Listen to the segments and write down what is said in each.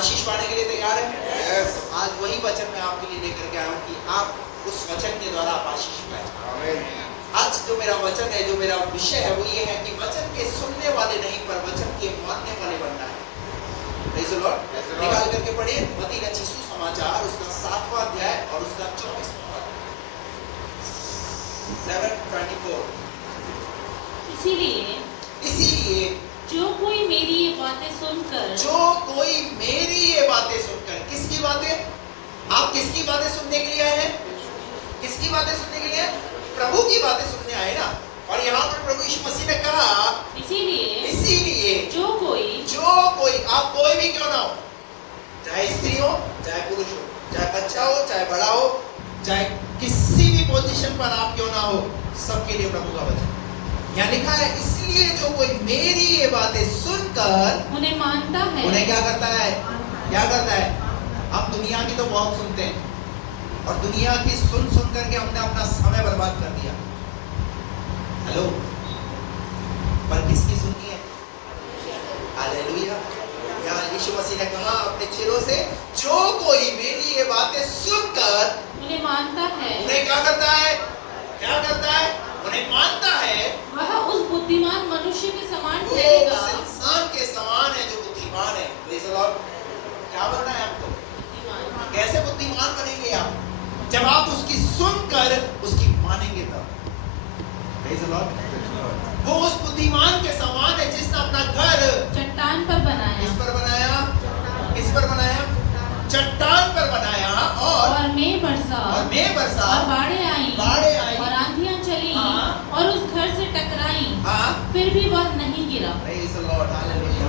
आशीष पाने के लिए तैयार है? Yes. आज वही वचन मैं आपके लिए लेकर के आया हूँ कि आप उस वचन के द्वारा आप आशीष पाए। Amen. आज जो मेरा वचन है, जो मेरा विषय है, वो ये है कि वचन के सुनने वाले नहीं पर वचन के मानने वाले बनना है। Praise the Lord. Praise the Lord. निकाल करके पढ़िए मत्ती रचित सुसमाचार उसका 7वां अध्याय और उसका 24वां पद। 7:24। इसीलिए जो कोई मेरी ये बातें सुनकर, किसकी बातें? आप किसकी बातें सुनने के लिए आए हैं? किसकी बातें सुनने के लिए? प्रभु की बातें सुनने आए ना। और यहाँ पर प्रभु यीशु मसीह ने कहा इसीलिए जो कोई आप कोई भी क्यों ना हो, चाहे स्त्री हो, चाहे पुरुष हो, चाहे बच्चा हो, चाहे बड़ा हो, चाहे किसी भी पोजीशन पर आप क्यों ना हो, सबके लिए प्रभु का वचन। यहाँ लिखा है इसलिए जो कोई मेरी ये बातें सुनकर उन्हें मानता है, उन्हें क्या करता है? क्या करता है? हम दुनिया की तो बहुत सुनते हैं और दुनिया की सुन करके हमने अपना समय बर्बाद कर दिया। हेलो, पर किसकी सुननी है? हालेलुया। यहाँ यीशु मसीह ने कहा अपने चेलों से, जो कोई मेरी ये बातें सुनकर उन्हें मानता है, उन्हें क्या करता है? क्या करता है? उन्हें मानता है, वह उस बुद्धिमान मनुष्य के समान वो ठहरेगा। उस इंसान के समान है जो बुद्धिमान है। Praise the Lord. क्या बनना है आपको? बुद्धिमान। कैसे बुद्धिमान बनेंगे आप? जब आप उसकी सुनकर उसकी मानेंगे तब। Praise the Lord. वो उस बुद्धिमान के समान है जिसने अपना घर चट्टान पर बनाया, किस पर बनाया? किस पर बनाया? चट्टान पर बनाया और मेघ बरसा और बाढ़ें आई और आंधियां चली हाँ। और उस घर से टकराई, हाँ। फिर भी वह नहीं गिरा। Praise the Lord. Hallelujah.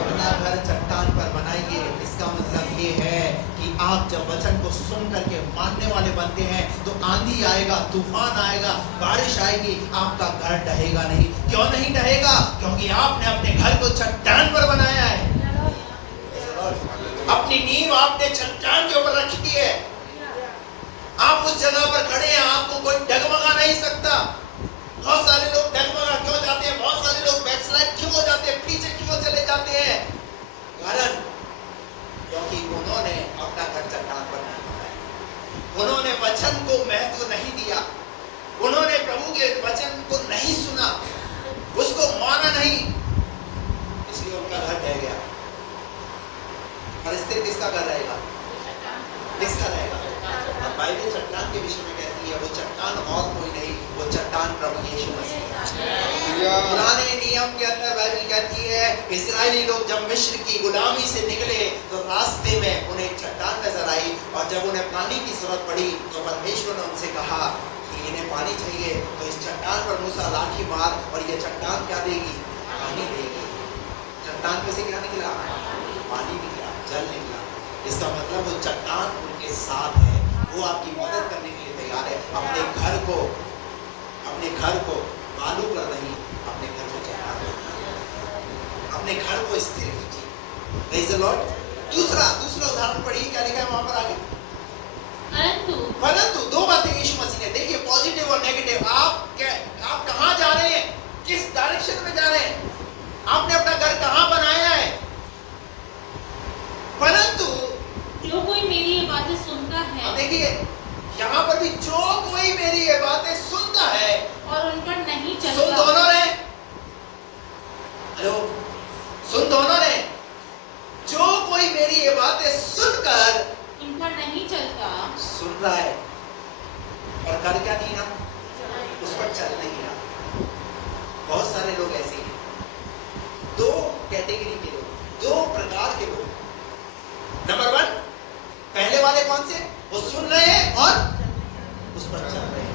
अपना घर चट्टान पर बनाइए। इसका मतलब ये है कि आप जब वचन को सुन करके मानने वाले बनते हैं तो आंधी आएगा, तूफान आएगा, बारिश आएगी, आपका घर ढहेगा नहीं। क्यों नहीं ढहेगा? क्योंकि आपने अपने घर को चट्टान पर बनाया है। अपनी नींव आपने चट्टान के ऊपर रखी है। आप उस जगह पर खड़े हैं, आपको कोई डगमगा नहीं सकता। बहुत सारे लोग डगमगा क्यों जाते हैं? बहुत सारे लोग बैकस्लाइड क्यों हो जाते हैं? पीछे क्यों चले जाते हैं? कारण क्योंकि उन्होंने अपना घर चट्टान पर नहीं बनाया। उन्होंने वचन को महत्व नहीं दिया। उन्होंने प्रभु के वचन को नहीं सुना, उसको माना नहीं, इसलिए उनका घर ढह गया। और स्थिर किसका घर रहेगा? किसका रहेगा? अब बाइबल चट्टान के विषय में कहती है वो चट्टान और कोई नहीं, वो चट्टान प्रभु यीशु मसीह। पुराने नियम के अंदर बाइबल कहती है इस्राएली लोग जब मिस्र की गुलामी से निकले तो रास्ते में उन्हें एक चट्टान नजर आई और जब उन्हें पानी की जरूरत पड़ी तो परमेश्वर ने उनसे कहा कि इन्हें पानी चाहिए तो इस चट्टान पर मूसा लाठी मार और ये चट्टान क्या देगी? पानी देगी। चट्टान में से क्या निकला? पानी निकला, जल निकला। इसका मतलब वो चट्टान उनके साथ है, वो आपकी मदद करने के लिए तैयार है। अपने घर को बालू पर नहीं, अपने घर को चट्टान पर, अपने घर को स्थिर कीजिए। Praise the Lord. दूसरा उदाहरण पढ़िए, क्या लिखा है वहां पर आगे? परंतु दो बातें यीशु मसीह ने, देखिए पॉजिटिव और नेगेटिव। आप कहां जा रहे हैं? किस डायरेक्शन में जा रहे हैं? आपने अपना घर कहां बनाया है? परंतु जो कोई मेरी ये बातें सुनता है, अब देखिए यहाँ पर भी जो कोई मेरी ये बातें सुनता है और उन पर नहीं सुन चलता। दोनों रहे। हेलो, सुन दोनों रहे। जो कोई मेरी ये बातें सुनकर उन पर नहीं चलता, सुन रहा है और कर क्या नहीं रहा? उस पर चल नहीं रहा। बहुत सारे लोग ऐसे हैं। दो कैटेगरी के लोग, दो प्रकार के लोग। नंबर 1, पहले वाले कौन से? वो सुन रहे हैं और उस पर चल रहे हैं।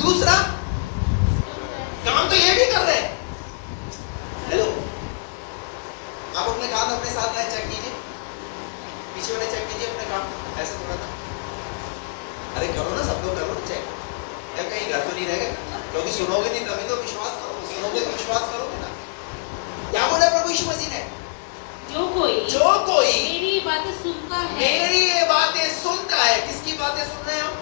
दूसरा काम तो ये भी कर रहे हैं। हेलो, आप अपने काम अपने साथ में चेक कीजिए, पीछे वाले चेक कीजिए अपने काम। ऐसे थोड़ा था, अरे करो ना, सब लोग करो चेक। या कहीं घर तो नहीं रह गए? क्योंकि सुनोगे नहीं तभी तो विश्वास करो, सुनोगे तो विश्वास करोगे ना। क्या बोला प्रभु यीशु मसीह ने? जो कोई मेरी ये बातें सुनता है, मेरी ये बातें सुनता है। किसकी बातें सुन रहे हैं हम?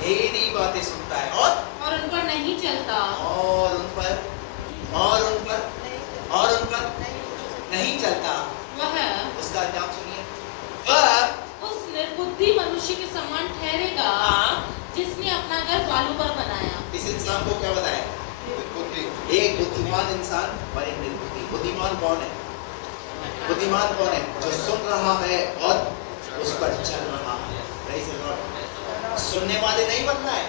मेरी बातें सुनता है और उन पर नहीं चलता, और उन पर नहीं चलता। एक बुद्धिमान इंसान और एक निर्बुद्धि। बुद्धिमान कौन है? बुद्धिमान कौन है? जो सुन रहा है और उस पर चल रहा है। Praise the Lord। सुनने वाले नहीं बनना है,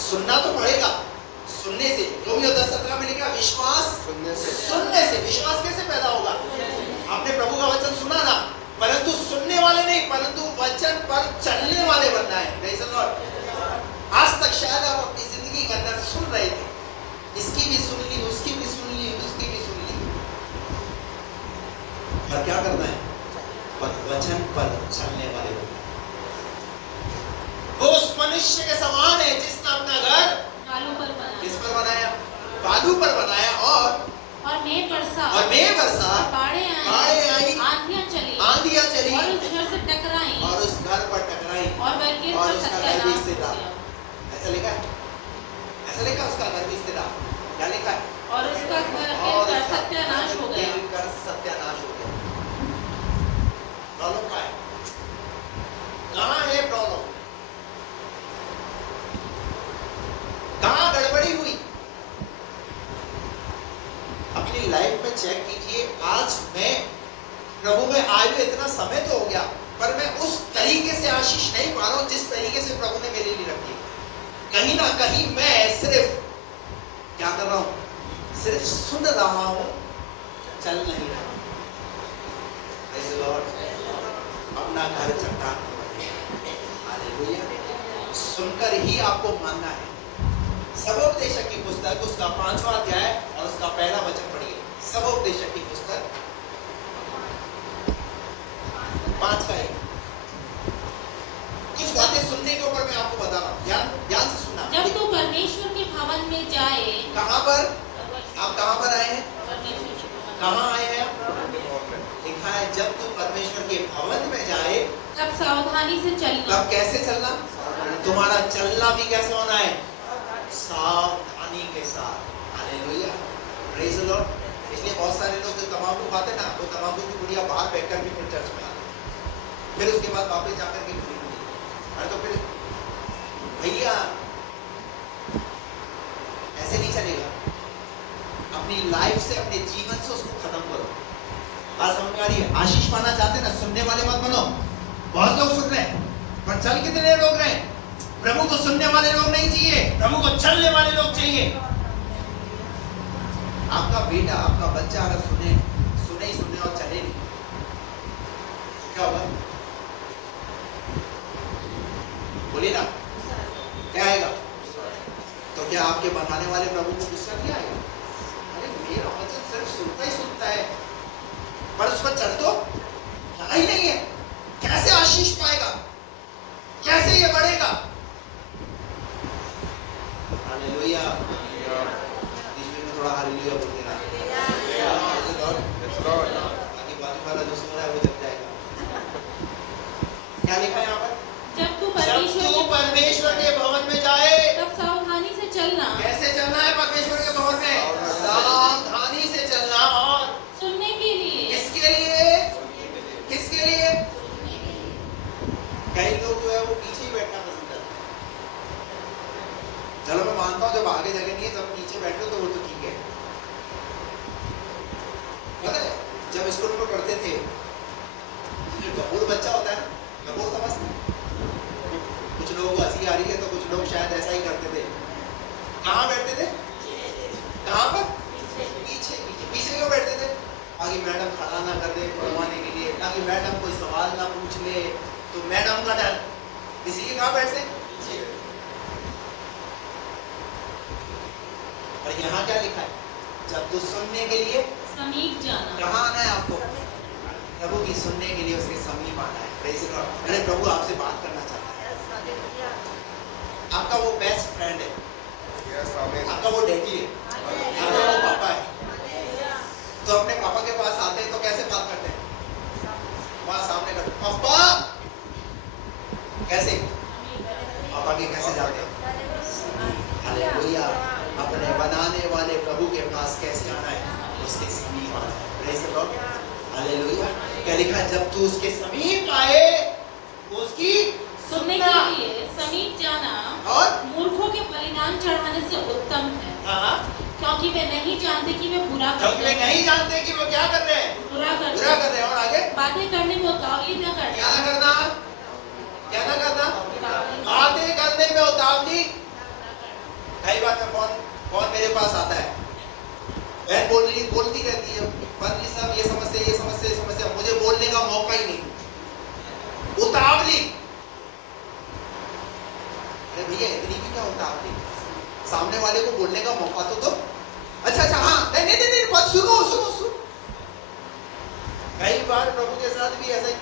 सुनना तो पड़ेगा। सुनने से, रोमियो 10:17 में लिखा, विश्वास सुनने से। विश्वास कैसे पैदा होगा? आपने प्रभु का वचन सुना ना, परंतु सुनने वाले नहीं, परंतु वचन पर चलने वाले बनना है। Praise the Lord। आज तक शायद आप अपनी जिंदगी के अंदर सुन रहे थे, इसकी भी सुन ली, उसकी भी सुन ली, उसकी भी सुन ली, पर क्या करना है? वचन पर चलने वाले बनना है। वो उस मनुष्य के समान है जिसने अपना घर बालू पर बनाया। किस पर बनाया? बालू पर बनाया। और मेघ बरसा, और बाढ़ें आई, आंधियां चली, और उस घर से टकराई, और उस घर पर टकराई, और वह गिर और कर उसका घर भी सत्यानाश स्थिर हो रहा। गया। ऐसा लिखा है? ऐसा लिखा उसका घर भी स्थिर रहा। क्या लिखा है? और उसका घर और गिर कर उसका सत्यानाश हो गया। गिर कर सत्यानाश हो गया। प्रॉब्लम क्या है? कहाँ है प्रॉब्लम? कहाँ गड़बड़ी हुई? अपनी लाइफ में चेक कीजिए। आज मैं प्रभु में आए हुए इतना समय तो हो गया, पर मैं उस तरीके से आशीष नहीं पा रहा हूं जिस तरीके से प्रभु ने मेरे लिए रखी। कहीं ना कहीं मैं सिर्फ क्या कर रहा हूं? सिर्फ सुन रहा हूं, चल नहीं रहा। Praise the Lord। अपना घर चट्टान पर बने। हालेलुया। सुनकर ही आपको मानना है। सबोपदेशक की पुस्तक उसका 5वां अध्याय और उसका पहला वचन पढ़िए। सबोपदेशक की पुस्तक 5 का 1। कुछ बातें सुनने के ऊपर मैं आपको बता रहा हूँ, ध्यान से सुनना। जब तू परमेश्वर के भवन में जाए। कहाँ पर? आप कहाँ पर आए हैं? परमेश्वर के भवन। कहाँ आए हैं? लिखा है जब तू परमेश्वर के भवन में जाए तब सावधानी से चलना। तब कैसे चलना? तुम्हारा चलना भी कैसे होना है? सावधानी के साथ। हालेलुया। Praise the Lord. इसलिए बहुत सारे लोग जो तंबाकू खाते हैं ना, वो तंबाकू की पुड़िया बाहर फेंक कर भी फिर चर्च में आते हैं, फिर उसके बाद वापस जाकर के पूरी पूरी। अरे तो फिर भैया ऐसे नहीं चलेगा। अपनी लाइफ से, अपने जीवन से उसको खत्म करो। बात समझ में आ रही है? आशीष पाना चाहते हैं ना, सुनने वाले मत बनो। बहुत लोग सुन रहे हैं पर चल कितने लोग रहे हैं? प्रभु को सुनने वाले लोग नहीं चाहिए, प्रभु को चलने वाले लोग चाहिए। आपका बेटा, आपका बच्चा अगर सुने ही और चले नहीं, क्या होगा? बोलिए ना, क्या आएगा? तो क्या आपके बनाने वाले प्रभु को गुस्सा नहीं आएगा? अरे मेरा वचन सिर्फ सुनता ही सुनता है, पर उस पर चल तो लगा ही नहीं है, कैसे आशीष पाएगा? कैसे ये बढ़ेगा? हालेलुया। बीच में थोड़ा हालेलुया बोल देना। बाकी बाजू वाला जो सुन रहा है वो जग जाएगा। क्या लिखा है यहाँ पर? जब तू परमेश्वर के भवन में जाए तब सावधानी से चलना। कैसे चलना है परमेश्वर के भवन में? सावधानी से चलना। और सुनने के लिए। किसके लिए? किसके लिए? कई लोग जो है वो पीछे ही बैठना पसंद करते हैं। चलो मैं मानता हूँ जब आगे जगह नहीं है तब पीछे बैठो तो वो तो ठीक है। पता है जब स्कूल में पढ़ते थे, जो गबूर बच्चा होता है ना, गबूर समझते हैं? कुछ लोगों को हंसी आ रही है तो कुछ लोग शायद ऐसा ही करते थे। कहाँ बैठते थे? कहाँ पर? पीछे। पीछे क्यों बैठते थे? ताकि मैडम खड़ा ना कर दे पढ़वाने के लिए, ताकि मैडम कोई सवाल ना पूछ ले, तो मैडम का डर, इसलिए कहाँ बैठते? और यहाँ क्या लिखा है? जब तो सुनने के लिए समीप जाना। कहाँ आना है आपको? प्रभु की सुनने के लिए उसके समीप आना है। Praise the Lord. अरे प्रभु आपसे बात करना चाहता है। आपका वो बेस्ट फ्रेंड है, आपका वो डैडी है, आपका वो पापा है। तो अपने पापा के पास आते हैं तो कैसे बात करते हैं? वहां सामने कर, पापा कैसे? पापा के कैसे जाते हैं? हालेलुया। अपने बनाने वाले प्रभु के पास कैसे आना है? उसके समीप आना है। Praise the Lord. हालेलुया। क्या लिखा है? जब तू उसके समीप आए उसकी सुनने के लिए समीप जाना और मूर्खों के बलिदान चढ़ाने से उत्तम है। हाँ, क्योंकि वे नहीं जानते कि वे बुरा क्योंकि करते वे हैं। नहीं जानते कि वो क्या कर रहे हैं, बुरा करते बुरा हैं। कर रहे हैं। और आगे बातें करने में उतावली न क्या करना। ना करना, क्या ना करना, उतावली बातें करने में उतावली। कई बार मैं फोन मेरे पास आता है, बहन बोलती रहती है, पादरी साहब ये समस्या, ये समस्या, ये समस्या, मुझे बोलने का मौका ही नहीं, उतावली। अरे भैया इतनी भी क्या उतावली, सामने वाले को बोलने का मौका तो दो। अच्छा, हाँ, नहीं, बात सुनो। कई बार प्रभु के साथ भी ऐसा ही,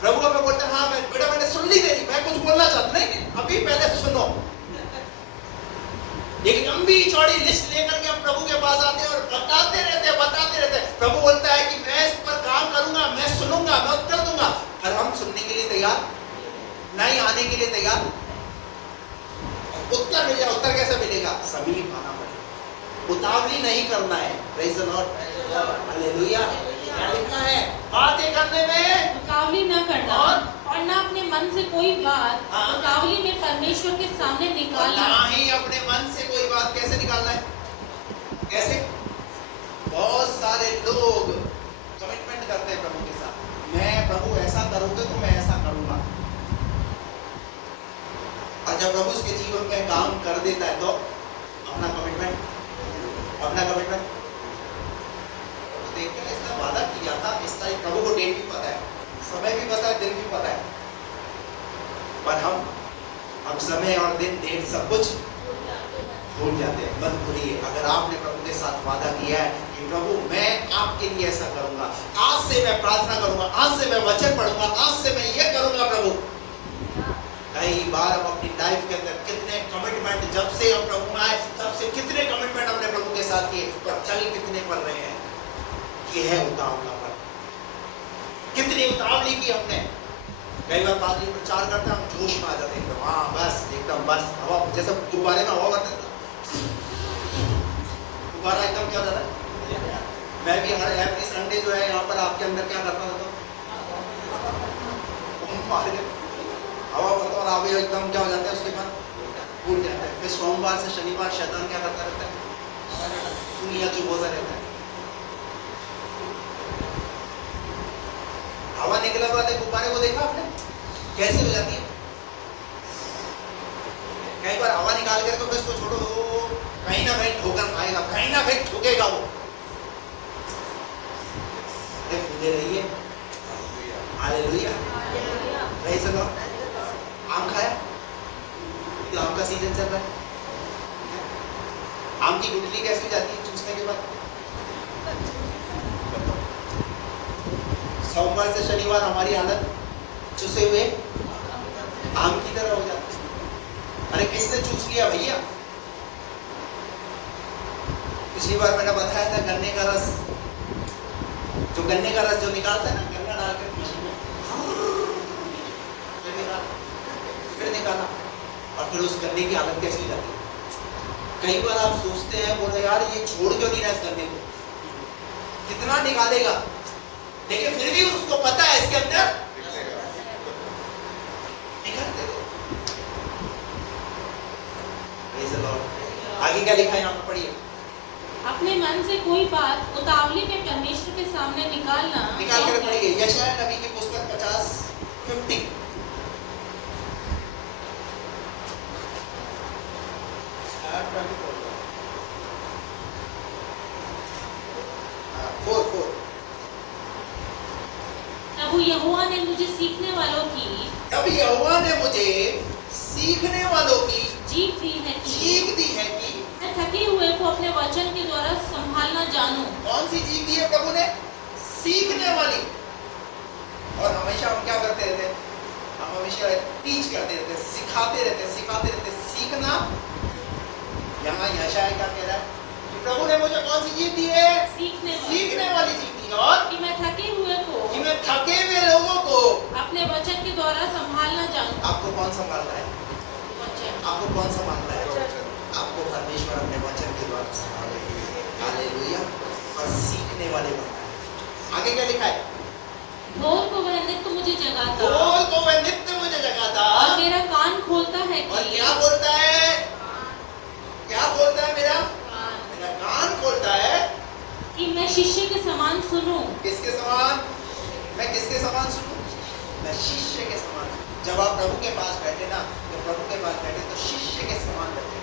प्रभु हमें बोलते हैं, हाँ बेटा मैंने सुन ली तेरी, मैं कुछ बोलना चाहता नहीं, अभी पहले सुनो। एक लंबी चौड़ी लिस्ट लेकर के हम प्रभु के पास आते हैं और बताते रहते हैं। प्रभु बोलता है कि मैं इस पर काम करूंगा, मैं सुनूंगा, मैं उत्तर दूंगा। और हम सुनने के लिए तैयार नहीं, आने के लिए तैयार। उत्तर मिल जाए, उत्तर कैसे मिलेगा, समीप आना पड़ेगा, उतावली नहीं करना है। Praise the Lord, hallelujah. क्या लिखा है, बातें करने में उतावली न करना और न अपने मन से कोई बात उतावली में परमेश्वर के सामने निकालना। ना ही अपने मन से कोई बात कैसे निकालना है, कैसे? बहुत सारे लोग कमिटमेंट करते हैं प्रभु के साथ, मैं प्रभु ऐसा करोगे तो मैं ऐसा करूंगा। और जब प्रभु उसके जीवन में काम कर देता है तो अपना कमिटमेंट देखते हैं, इसने वादा किया था, इस तारीख, प्रभु को डेट भी पता है, समय भी पता है, दिन भी पता है, पर हम समय और दिन डेट सब कुछ भूल जाते हैं। मत भूलिए, अगर आपने प्रभु के साथ वादा किया है कि प्रभु मैं आपके लिए ऐसा करूंगा, आज से मैं प्रार्थना करूंगा, आज से मैं वचन पढ़ूंगा, आज से मैं ये करूंगा प्रभु। कई बार हम अपनी लाइफ के अंदर कितने कमिटमेंट, जब से हम प्रभु में आए तब से कितने कमिटमेंट हमने प्रभु के साथ किए, पर चल कितने पड़ रहे हैं। ये है उतावलापन, कितनी उतावली की हमने। कई बार पादरी प्रचार करता है, हम जोश में आ जाते हैं एकदम, हाँ बस एकदम बस, हवा जैसे गुब्बारे में हवा भरते हैं, गुब्बारा एकदम क्या हो जाता है। मैं भी हर एवरी संडे जो है यहाँ पर आपके अंदर क्या करता था, हवा भरता और आप एकदम क्या हो जाता है, उसके बाद भूल जाता है। फिर सोमवार से शनिवार शैतान क्या करता रहता है, सुनिया चुप होता रहता है। हवा निकले वाले गुब्बारे को देखा आपने कैसे हो जाती है। कई बार हवा निकाल करके तो इसको छोड़ो, कहीं ना कहीं ठोकर खाएगा, कहीं ना कहीं ठोकेगा वो। अरे खुदे रहिए, हालेलुया, प्रेज़ द लॉर्ड। आम खाया, तो आम का सीजन चल रहा है, आम की गुठली कैसे हो जाती है चूसने के बाद। सोमवार से शनिवार हमारी हालत चूसे हुए आम की तरह हो जाती है। अरे किसने चूस लिया भैया। पिछली बार मैंने बताया था गन्ने का रस, जो गन्ने का रस जो निकालता है ना, गन्ना डाल कर मशीन में फिर निकाला, और फिर उस गन्ने की हालत कैसी जाती है। कई बार आप सोचते हैं, बोले यार ये छोड़ क्यों नहीं रहा इस गन्ने को, कितना निकालेगा, लेकिन फिर भी उसको पता है इसके अंदर निकालते रहो। Praise the Lord. आगे क्या लिखा है यहाँ पर पढ़िए। अपने मन से कोई बात उतावली में परमेश्वर के सामने निकालना। निकाल कर पढ़िए, यशायाह नबी की पुस्तक 50:50। तब यहोवा ने मुझे सीखने वालों की जीभ दी है कि मैं थके हुए को अपने वचन के द्वारा संभालना जानूं। कौन सी जीभ दी है प्रभु ने, सीखने वाली। और हमेशा हम क्या करते रहते हैं, हम हमेशा टीच करते रहते हैं, सिखाते रहते हैं, सीखना। यहाँ यशायाह क्या कह रहा है कि प्रभु ने मुझे कौन सी जीभ दी है, सीखने वाली जीभ दी, और कि मैं थके हुए लोगों को अपने वचन के द्वारा संभालना जानूं। आपको कौन संभालता है, वचन। आपको कौन संभालता है, आपको परमेश्वर अपने वचन के द्वारा संभालेगा, हालेलुया, और सीखने वाले बनता है। आगे क्या लिखा है, भोर को वह नित्य मुझे जगाता, और मेरा कान खोलता है और कि क्या बोलता है, मेरा शिष्य के समान सुनूं। किसके समान? मैं किसके समान सुनूं? मैं शिष्य के समान। जब आप प्रभु के पास बैठे ना, तो प्रभु के पास बैठे तो शिष्य के समान बैठे,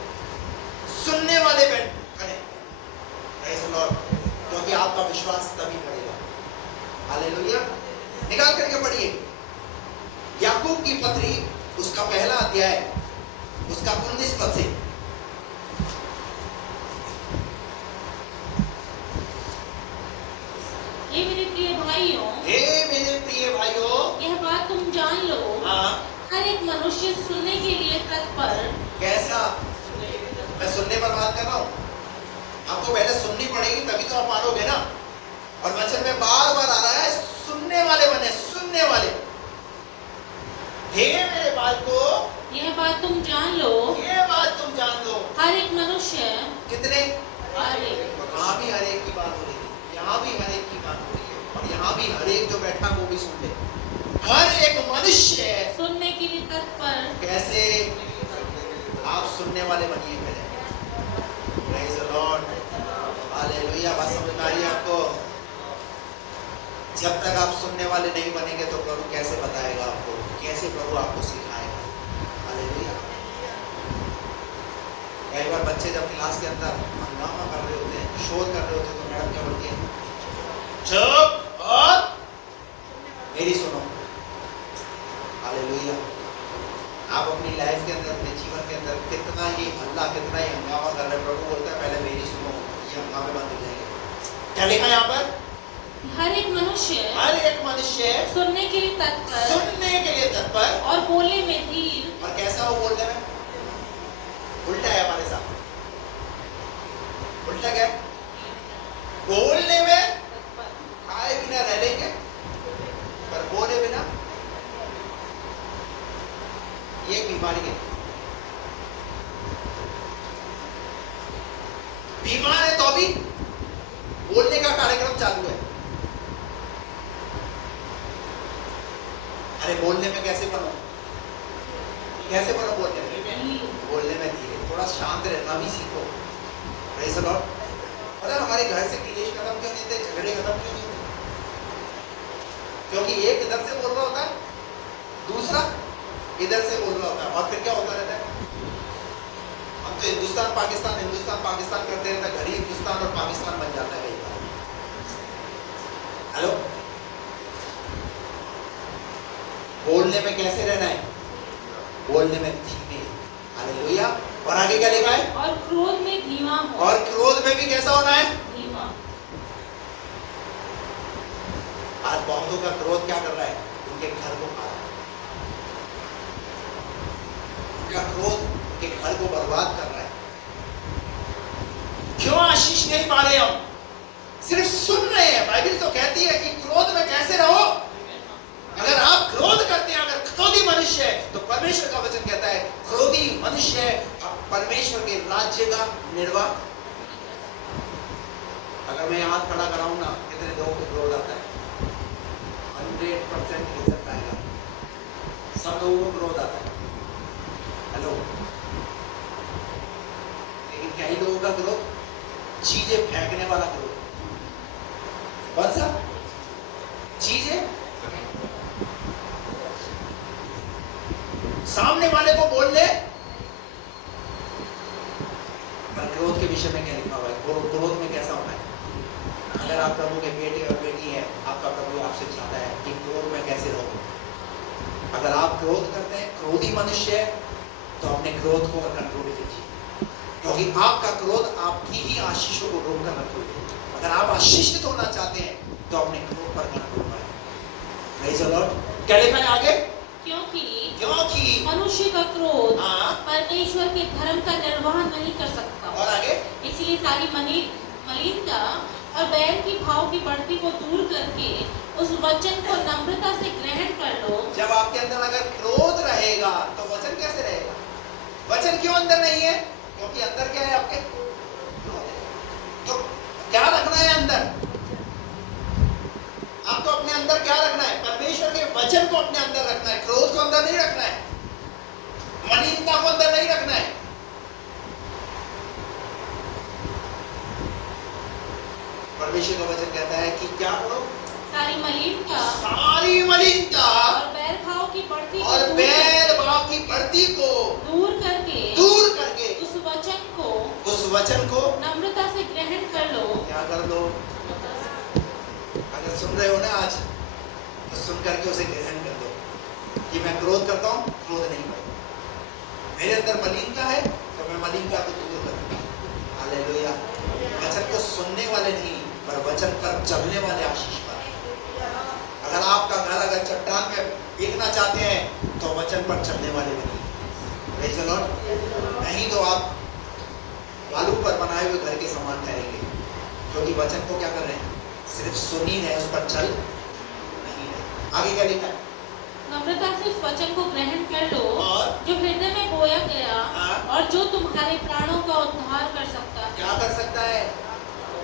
सुनने वाले बैठे खड़े। Praise the Lord। क्योंकि आपका विश्वास तभी बढ़ेगा। हालेलुया। निकाल करके पढ़िए याकूब की पत्री, उसका पहला अध्याय, उसका 19 पद से। हे मेरे प्रिय भाइयों, हे मेरे प्रिय भाइयों, यह बात तुम जान लो, हाँ, हर एक मनुष्य सुनने के लिए तत्पर। कैसा? मैं सुनने पर बात कर रहा हूं। आपको पहले सुननी पड़ेगी, तभी तो आप मानोगे ना। और वचन में बार बार आ रहा है, सुनने वाले बने, सुनने वाले। हे मेरे बालकों, यह बात तुम जान लो, ये बात तुम जान लो। हर एक मनुष्य, कितने? हर एक, वहां भी हर एक की बात हो रही है, यहाँ भी हर एक की बात हो रही है, और यहाँ भी हर एक जो बैठा वो भी सुन ले। हर एक मनुष्य सुनने के लिए तत्पर। कैसे? आप सुनने वाले बनिए पहले। Praise the Lord। हालेलुया। बात समझ में आ रही है आपको? जब तक आप सुनने वाले नहीं बनेंगे तो प्रभु कैसे बताएगा आपको, कैसे प्रभु आपको सिखाएगा? हालेलुया। कई बार बच्चे जब क्लास के अंदर हंगामा कर रहे होते हैं, शोर कर रहे होते हैं, तो मैडम क्या बोलती है? चुप और मेरी सुनो। हालेलुया। आप अपनी लाइफ के अंदर, अपने जीवन के अंदर कितना ही हल्ला, कितना ही हंगामा कर रहे हैं, प्रभु बोलता है पहले मेरी सुनो, ये हंगामे बंद हो जाएंगे। क्या लिखा है यहाँ पर? हर एक मनुष्य सुनने के लिए तत्पर, सुनने के लिए तत्पर, और बोलने में धीर। और कैसा हो बोलने में? उल्टा है हमारे साथ। उल्टा क्या? बोलने में खाए बिना रह लेंगे, पर बोले बिना, ये एक बीमारी है। बीमार है तो भी बोलने का कार्यक्रम चालू है। अरे बोलने में कैसे बनो? कैसे बनो बोलने में? बोलने में धीरे, थोड़ा शांत रहना भी सीखो। Praise the Lord। पता हमारे घर से क्लेश खत्म क्यों नहीं होते, झगड़े खत्म क्यों नहीं होते? क्योंकि एक इधर से बोल रहा होता है, दूसरा इधर से बोल रहा होता है, और फिर क्या होता रहता है? हम तो हिंदुस्तान पाकिस्तान करते रहते हैं, घर ही हिंदुस्तान और पाकिस्तान बन जाता है कई बार। हेलो, बोलने में कैसे रहना है? बोलने में धीमे। हालेलुया। और आगे क्या लिखा है? और क्रोध में धीमा हो। और क्रोध में भी कैसा होना है? धीमा। आज बहुतों का क्रोध क्या कर रहा है? उनके घर को खा रहा है। उनका क्रोध उनके घर को बर्बाद कर रहा है। क्यों आशीष नहीं पा रहे हम? सिर्फ सुन रहे हैं। बाइबल तो कहती है कि क्रोध में कैसे रहो। अगर आप क्रोध करते हैं, अगर क्रोधी मनुष्य है, तो परमेश्वर का वचन कहता है क्रोधी मनुष्य परमेश्वर के राज्य का निर्वाह। अगर मैं हाथ खड़ा कराऊं ना, कितने लोगों को क्रोध आता है? 100% रिजल्ट आएगा। सब लोगों को क्रोध आता है। हेलो, लेकिन कई लोगों का क्रोध चीजें फेंकने वाला क्रोध। कौन सा? चीजें सामने वाले को बोल ले। पर क्रोध के विषय में क्या लिखा हुआ है? क्रोध में कैसा होना है? अगर आप प्रभु के बेटे और बेटी हैं, आपका प्रभु आपसे चाहता है कि क्रोध में कैसे रहो। अगर आप क्रोध करते हैं, क्रोधी मनुष्य है, तो अपने क्रोध को कंट्रोल कीजिए, क्योंकि आपका क्रोध आपकी ही आशीषों को रोककर रखोगे। अगर आप आशीषित होना चाहते हैं, तो अपने क्रोध पर कंट्रोल करें। Praise the Lord. क्या लिखा है आगे? क्योंकि मनुष्य का क्रोध हाँ। परमेश्वर के धर्म का निर्वाह नहीं कर सकता। और आगे? इसलिए सारी मलिनता और बैर की भाव की बढ़ती को दूर करके उस वचन को नम्रता से ग्रहण कर लो। जब आपके अंदर अगर क्रोध रहेगा, तो वचन कैसे रहेगा? वचन क्यों अंदर नहीं है? क्योंकि अंदर क्या है आपके? तो क्या रखना है अंदर? आपको अपने अंदर क्या रखना है? परमेश्वर के वचन को अपने अंदर रखना है। क्रोध को अंदर नहीं रखना है, मलिनता को अंदर नहीं रखना है। परमेश्वर का वचन कहता है कि क्या करो, सारी मलिनता सारी मलिनता और बैर भाव की बढ़ती को और दूर बैर भाव की बढ़ती को दूर करके उस वचन को नम्रता से ग्रहण कर लो। क्या कर लो? अगर सुन रहे हो ना आज, तो सुन करके उसे ग्रहण कर दो कि मैं क्रोध करता हूँ, क्रोध नहीं करता। मेरे अंदर मलिनता है तो मैं मलिनता को दूर करूंगा। हालेलुया। वचन को सुनने वाले नहीं, पर वचन पर चलने वाले आशीष पाए। अगर आपका घर अगर चट्टान में देखना चाहते हैं तो वचन पर चलने वाले बनिए। Praise the Lord. नहीं तो आप बालू पर बनाए हुए घर के समान ठहरेंगे, क्योंकि वचन को क्या कर रहे हैं? सिर्फ सुन ही है, उस पर चल नहीं है। आगे क्या लिखा है? नम्रता से उस वचन को ग्रहण कर लो और जो हृदय में बोया गया हाँ। और जो तुम्हारे प्राणों का उद्धार कर सकता है। क्या कर सकता है?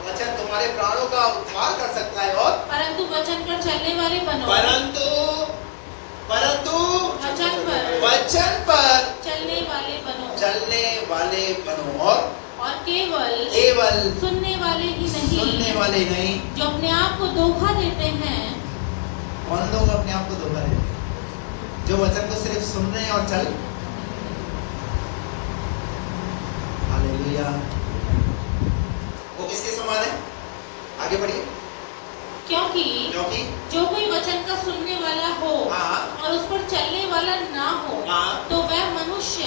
वचन तुम्हारे प्राणों का उद्धार कर सकता है। और परंतु वचन पर चलने वाले बनो। परंतु वचन पर चलने वाले बनो। और केवल सुनने वाले ही नहीं जो अपने आप को धोखा देते हैं। कौन लोग अपने आप को धोखा देते हैं? जो वचन को सिर्फ सुन रहे हैं और चल। हालेलुया। वो किसके समान है? आगे बढ़िए। क्योंकि जो कोई वचन का सुनने वाला हो हाँ। और उस पर चलने वाला ना हो हाँ। तो वह मनुष्य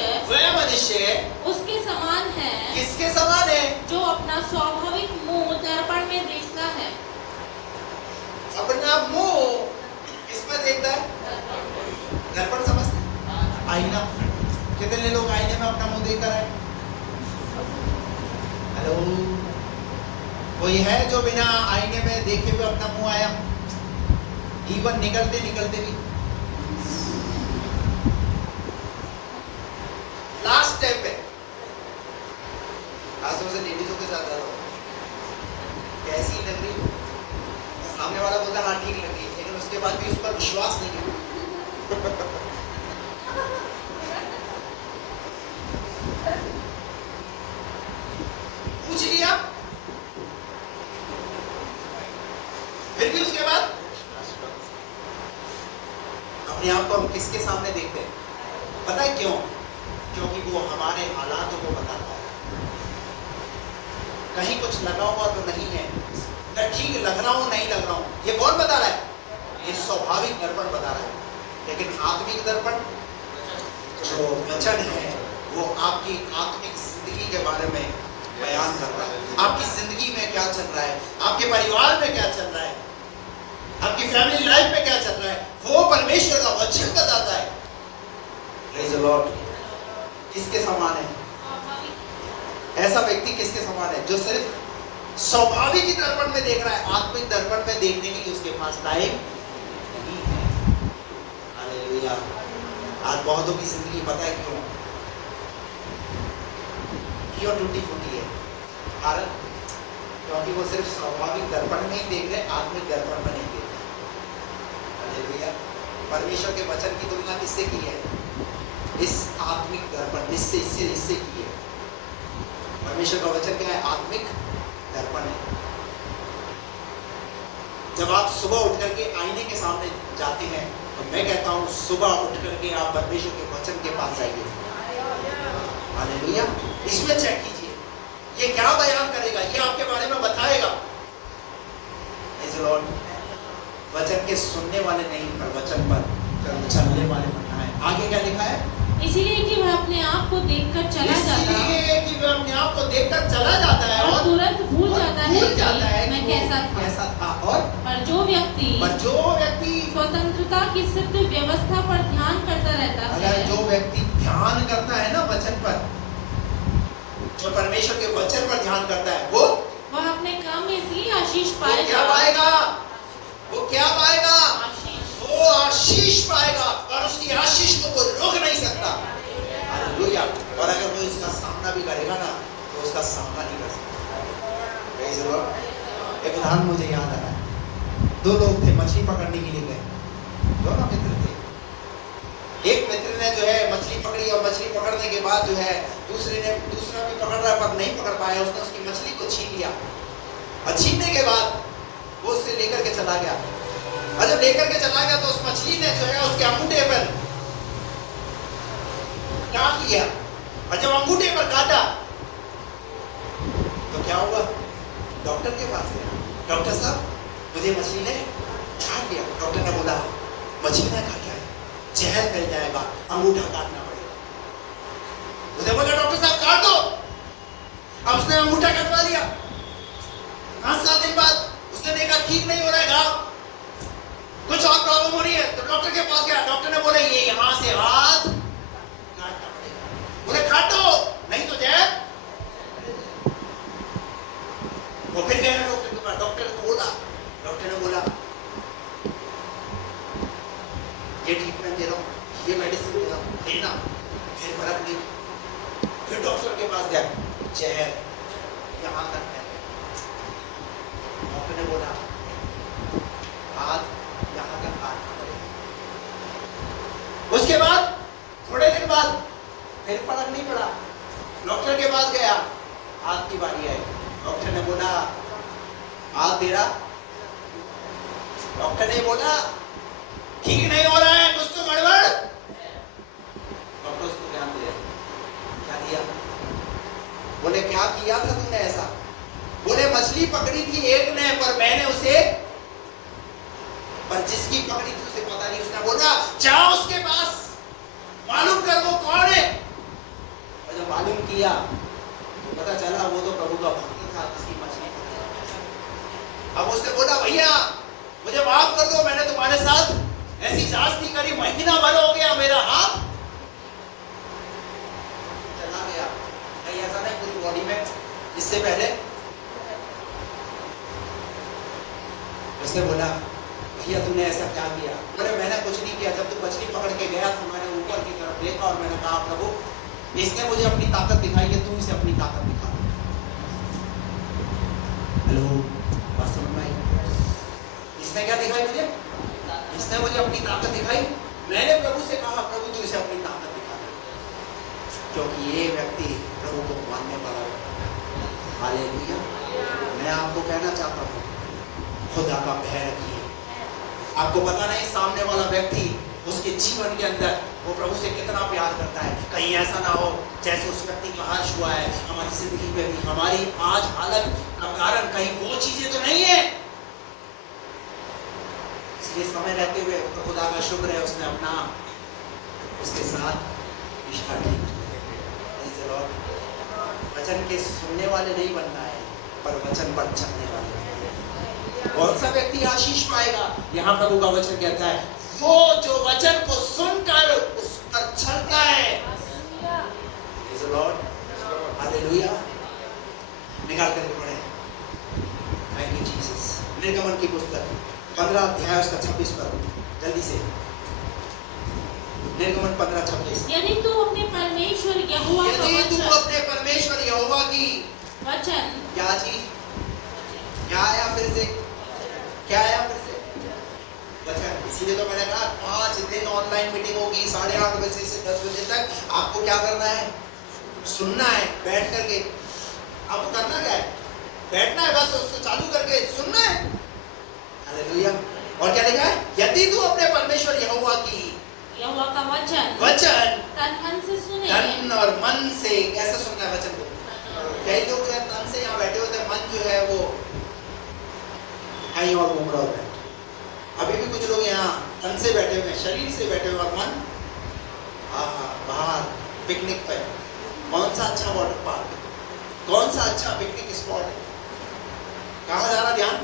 उसके समान है। किसके समान है? जो अपना स्वाभाविक मुंह दर्पण में देखता है। अपना मुंह किसमें देखता है? दर्पण समझते हैं? आईना। कितने लोग आईने में अपना मुंह देख कर आए? हेलो। कोई है जो बिना आईने में देखे हुए अपना मुंह आया? इवन निकलते भी। लास्ट टाइम पे खासतौर से लेडीजों के साथ जाता हूँ, कैसी लग रही हो? सामने वाला बोलता हाँ ठीक लग रही है, लेकिन उसके बाद भी उस पर विश्वास नहीं है। पूछ लिया, फिर भी उसके बाद अपने आप को हम किसके सामने देखते हैं? पता है क्यों? क्योंकि वो हमारे हालातों को बताता है। कहीं कुछ लगा हुआ तो नहीं है, मैं ठीक लग रहा हूं नहीं लग रहा हूं, ये कौन बता रहा है? ये स्वाभाविक दर्पण बता रहा है। लेकिन आत्मिक दर्पण जो वचन है वो आपकी आत्मिक जिंदगी के बारे में बयान कर रहा है। आपकी जिंदगी में क्या चल रहा है, आपके परिवार में क्या चल रहा है, आपकी फैमिली लाइफ में क्या चल रहा है, वो परमेश्वर का वचन बताता है। Praise the Lord. किसके समान है? ऐसा व्यक्ति किसके समान है? जो सिर्फ स्वाभाविक ही दर्पण में देख रहा है, आत्मिक दर्पण में देखने के लिए उसके पास टाइम नहीं है। हालेलुया। आज बहुतों की जिंदगी पता है क्यों टूटी फूटी है? कारण क्योंकि वो सिर्फ स्वाभाविक दर्पण में ही देख रहे, आत्मिक दर्पण में नहीं देख रहे। हालेलुया। परमेश्वर के वचन की तुलना किससे की है? इस आत्मिक दर्पण, इससे की है। परमेश्वर का वचन क्या है? आत्मिक दर्पण है। जब आप सुबह उठ करके आईने के सामने जाते हैं तो मैं कहता हूं सुबह उठ करके आप परमेश्वर के वचन के पास जाइए। हालेलुया। इसमें चेक कीजिए ये क्या बयान करेगा, ये आपके बारे में बताएगा। Praise the Lord. वचन के सुनने वाले नहीं, पर वचन पर चलने वाले बनना है। आगे क्या लिखा है? इसीलिए कि वह अपने आप को देखकर चला जाता है और तुरंत भूल जाता है मैं कैसा था। और पर जो व्यक्ति स्वतंत्रता की सिद्ध व्यवस्था पर ध्यान करता रहता है, अगर जो व्यक्ति ध्यान करता है ना वचन पर, जो परमेश्वर के वचन पर ध्यान करता है, वह अपने काम में इसलिए आशीष पाएगा। क्या पाएगा? वो आशीष पाएगा और उसकी आशीष को कोई रोक नहीं सकता। हालेलुया। और अगर वो इसका सामना भी करेगा ना तो उसका सामना नहीं कर सकता। Praise the Lord. एक उदाहरण मुझे याद आ रहा है। दो लोग थे, मछली पकड़ने के लिए गए, दोनों मित्र थे। एक मित्र ने जो है मछली पकड़ी और मछली पकड़ने के बाद जो है दूसरा भी पकड़ रहा पर नहीं पकड़ पाया, उसने उसकी मछली को छीन लिया। और छीनने के बाद वो उससे लेकर के चला गया। और जब लेकर के चला गया तो उस मछली ने जो है उसके अंगूठे पर काट लिया। और जब अंगूठे पर काटा तो क्या हुआ? डॉक्टर के पास गया, डॉक्टर साहब मुझे मछली ने काट लिया। डॉक्टर ने बोला मछली ने काटा है, जहर फैल जाएगा, अंगूठा काटना पड़ेगा। उसने बोला डॉक्टर साहब काट दो। अब उसने अंगूठा कटवा लिया। 5-7 दिन बाद उसने देखा ठीक नहीं हो रहा है घाव, कुछ और प्रॉब्लम हो रही है, तो डॉक्टर के पास गया। डॉक्टर ने बोला ये यहां से हाथ काटना पड़ेगा। बोले काटो नहीं तो जहर। वो फिर गया डॉक्टर के पास। डॉक्टर ने बोला ये ट्रीटमेंट दे रहा हूं, ये मेडिसिन दे रहा हूं, लेना, फिर फर्क नहीं। फिर डॉक्टर के पास गया, जहर यहां तक है। डॉक्टर ने बोला हाथ यहां तक काटना पड़ेगा। उसके बाद थोड़े दिन बाद फिर फर्क नहीं पड़ा। डॉक्टर के पास गया, हाथ की बारी आई। डॉक्टर ने बोला हाथ दे रहा। डॉक्टर ने बोला ठीक नहीं हो रहा है, कुछ तो गड़बड़। डॉक्टर उसको ध्यान दिया, क्या दिया? बोले क्या किया था तूने ऐसा? बोले मछली पकड़ी थी एक ने, पर मैंने उसे, पर जिसकी पकड़ी थी उसे पता नहीं। उसने बोला जाओ उसके पास, मालूम कर वो कौन है। और जब मालूम किया तो पता चला वो तो प्रभु का भक्त था जिसकी मछली पकड़ी। अब उसने बोला भैया मुझे माफ कर दो, मैंने तुम्हारे साथ ऐसी जास्ती करी, महीना भर हो गया, मेरा हाथ चला गया। कहीं ऐसा नहीं पूरी बॉडी में। इससे पहले उसने बोला भैया तूने ऐसा क्या किया? बोले मैंने कुछ नहीं किया, जब तू मछली पकड़ के गया तो मैंने ऊपर की तरफ देखा और मैंने कहा प्रभु इसने मुझे अपनी ताकत दिखाई है, तू इसे अपनी ताकत दिखा। हेलो, बात समझ में आई? इसने क्या दिखाई मुझे? इसने मुझे अपनी ताकत दिखाई। मैंने प्रभु से कहा प्रभु तू इसे अपनी ताकत दिखा, क्योंकि ये व्यक्ति प्रभु को मानने वाला है। हालेलुया। मैं आपको कहना चाहता हूँ खुदा का भय रखिए। आपको पता नहीं सामने वाला व्यक्ति उसके जीवन के अंदर वो प्रभु से कितना प्यार करता है। कहीं ऐसा ना हो जैसे उस व्यक्ति का हर्ष हुआ है हमारी जिंदगी में भी, हमारी आज हालत का कारण कहीं वो चीजें तो नहीं है। इसलिए समय रहते हुए तो खुदा का शुक्र है उसने अपना उसके साथ रिश्ता ठीक किया। वचन के सुनने वाले नहीं बनना है, पर वचन पर चलने वाले। कौन सा व्यक्ति आशीष पाएगा? यहाँ प्रभु का वचन कहता है वो जो वचन को सुनकर उस पर चलता है। हालेलुया। निकाल करके पढ़े। Thank you Jesus. निर्गमन की पुस्तक 15 अध्याय उसका 26 पद, जल्दी से। निर्गमन 15:26। यदि तू अपने परमेश्वर यहोवा की वचन क्या चीज? क्या आया फिर से? क्या आया फिर से? वचन। इसीलिए तो मैंने कहा 5 दिन ऑनलाइन मीटिंग होगी 8:30 बजे से 10 बजे तक। आपको क्या करना है? सुनना है बैठ करके। आपको करना क्या है? बैठना है, बस उसको चालू करके सुनना है। हालेलुया। और क्या लिखा है? यदि तू अपने परमेश्वर यहोवा का वचन तन मन से सुने, तन और मन से। कैसे सुनना है वचन को? कई लोग तन से यहाँ बैठे होते हैं, मन जो है वो कहीं और घूम रहा होता है। अभी भी कुछ लोग यहाँ तन से बैठे हुए हैं, शरीर से बैठे हुए, और मन बाहर पिकनिक पे। कौन सा अच्छा वाटर पार्क, कौन सा अच्छा पिकनिक स्पॉट है? कहाँ जा रहा ध्यान?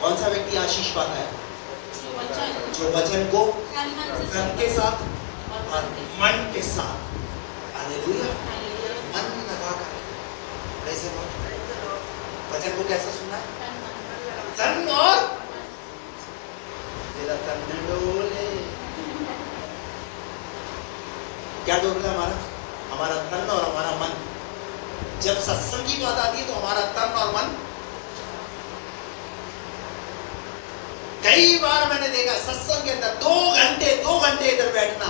कौन सा व्यक्ति आशीष पाता है? जो वचन को तन के साथ और मन के साथ। हालेलुया। मन लगा कर कैसे वचन को कैसे सुनना है? तन और तेरा तन डोले। क्या डोल रहा है हमारा तन और हमारा मन। जब सत्संग की बात आती है तो हमारा तन और मन। कई बार मैंने देखा सत्संग के अंदर 2 घंटे इधर बैठना,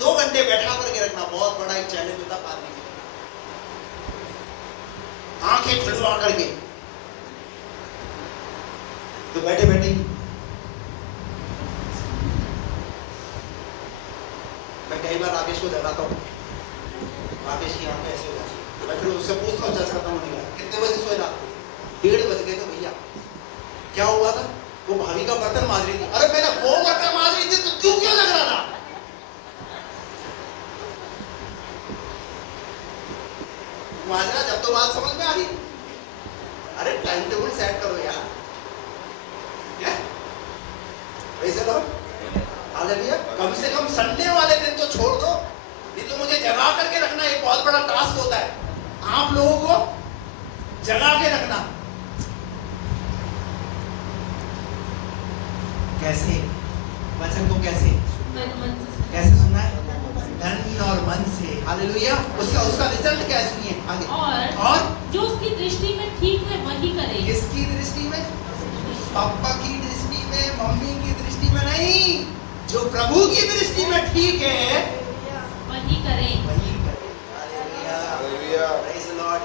2 घंटे बैठा करके रखना बहुत बड़ा एक चैलेंज होता आदमी के लिए। आंखें खुलवा करके। तो बैठे बैठे ही मैं कई बार राकेश को जगाता हूँ, राकेश की आंखें ऐसे हो जाती है, तो मैं फिर उससे पूछता हूँ, जज खत्म होने का कितने बजे सोए रात को? 1:30 बज गए। तो भैया क्या हुआ था? वो भाभी का बर्तन मांज रही थी। अरे मैंने वो बर्तन मांज रही थी तो तू क्यों लग रहा था? मांजना जब तो बात समझ में आ रही। अरे टाइम टेबल सेट करो यार। वैसे तो हालेलुया, कम से कम संडे वाले दिन तो छोड़ दो, नहीं तो मुझे जगा करके रखना एक बहुत बड़ा टास्क होता है। आप लोगों को जगा के रखना। कैसे? वचन को कैसे सुनना है? तन और मन से। हालेलुया। उसका रिजल्ट क्या है? सुनिए आगे। और जो उसकी दृष्टि में ठीक है वही करे। किसकी दृष्टि में? पापा की दृष्टि में, मम्मी की दृष्टि में नहीं। जो प्रभु की दृष्टि में ठीक है वही करें। Hallelujah, praise the Lord.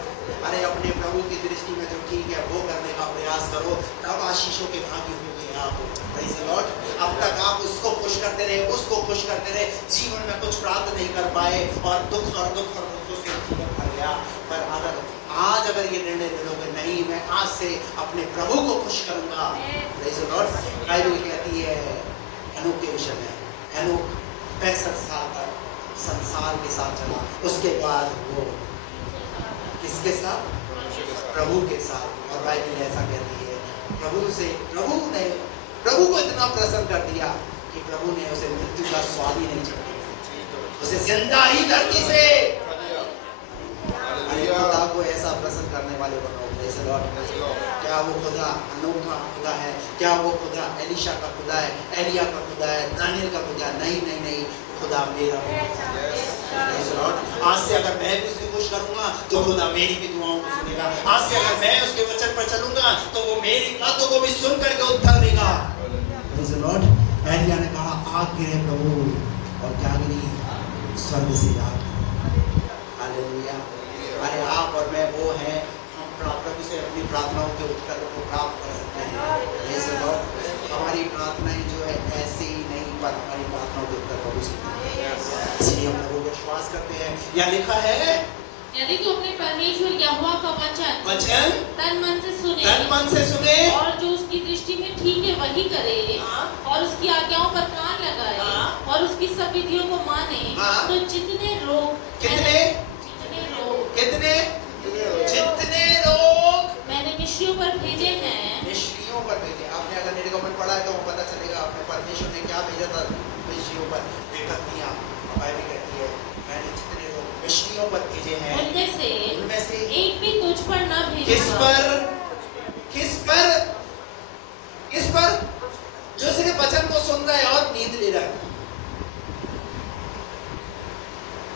अरे अपने प्रभु की दृष्टि में जो ठीक है वो करने का प्रयास करो, तब आशीषों के भागी होंगे आप। Praise the Lord. अब तक आप उसको खुश करते रहे, उसको खुश करते रहे, जीवन में कुछ प्राप्त नहीं कर पाए और दुख से जीवन भर गया। पर अगर ये निर्णय ले लोगे, नहीं मैं आज से अपने प्रभु को खुश करूंगा। Praise the Lord. बाइबल कहती है हनोक के विषय में, हनोक 65 साल तक संसार के साथ चला, उसके बाद वो किसके साथ? प्रभु के साथ। और बाइबल ऐसा कहती है प्रभु को इतना प्रसन्न कर दिया कि प्रभु ने उसे मृत्यु का स्वाद ही नहीं चखा, उसे जिंदा ही धरती से। खुदा को ऐसा प्रसन्न करने वाले बनो। Praise the Lord. क्या वो खुदा अनोखा खुदा है? क्या वो खुदा एलिशा का खुदा है, एलिया का खुदा है, दानियल का खुदा? नहीं, खुदा मेरा प्रेज़ द लॉर्ड। आज से अगर मैं भी उसको खुश करूंगा तो खुदा मेरी भी दुआओं को सुनेगा। आज से अगर मैं उसके वचन पर चलूंगा तो वो मेरी बातों को भी सुन करके उत्तर देगा। Praise the Lord. एलिया ने कहा आग गिरे प्रभु, और क्या गिरी? स्वर्ग से आग। हालेलुया। अरे आप और मैं वो हैं, हम प्रभु से अपनी प्रार्थनाओं के उत्तर को प्राप्त कर सकते हैं। Praise the Lord. हमारी प्रार्थनाएं जो है ऐसे ही नहीं, पर हमारी प्रार्थनाओं के उत्तर प्रभु से मिलते हैं। इसलिए हम प्रभु को विश्वास करते हैं। यहाँ लिखा है यदि तू अपने परमेश्वर यहोवा का वचन तन मन से सुने और जो उसकी दृष्टि में ठीक है वही करे और उसकी आज्ञाओं पर कान लगाए और उसकी सब विधियों को माने, तो जितने रोग मैंने मिस्रियों पर भेजे हैं। मिस्रियों पर भेजे। आपने अगर निर्गमन पढ़ा है तो पता चलेगा आपने परमेश्वर ने क्या भेजा था मिस्रियों पर। देखा किया, बाइबल कहती है मैंने जितने लोग मिस्रियों पर भेजे हैं उनमें से एक भी तुझ पर न भेजा। किस पर? जो सिर्फ वचन को सुन रहा है और नींद ले रहा है।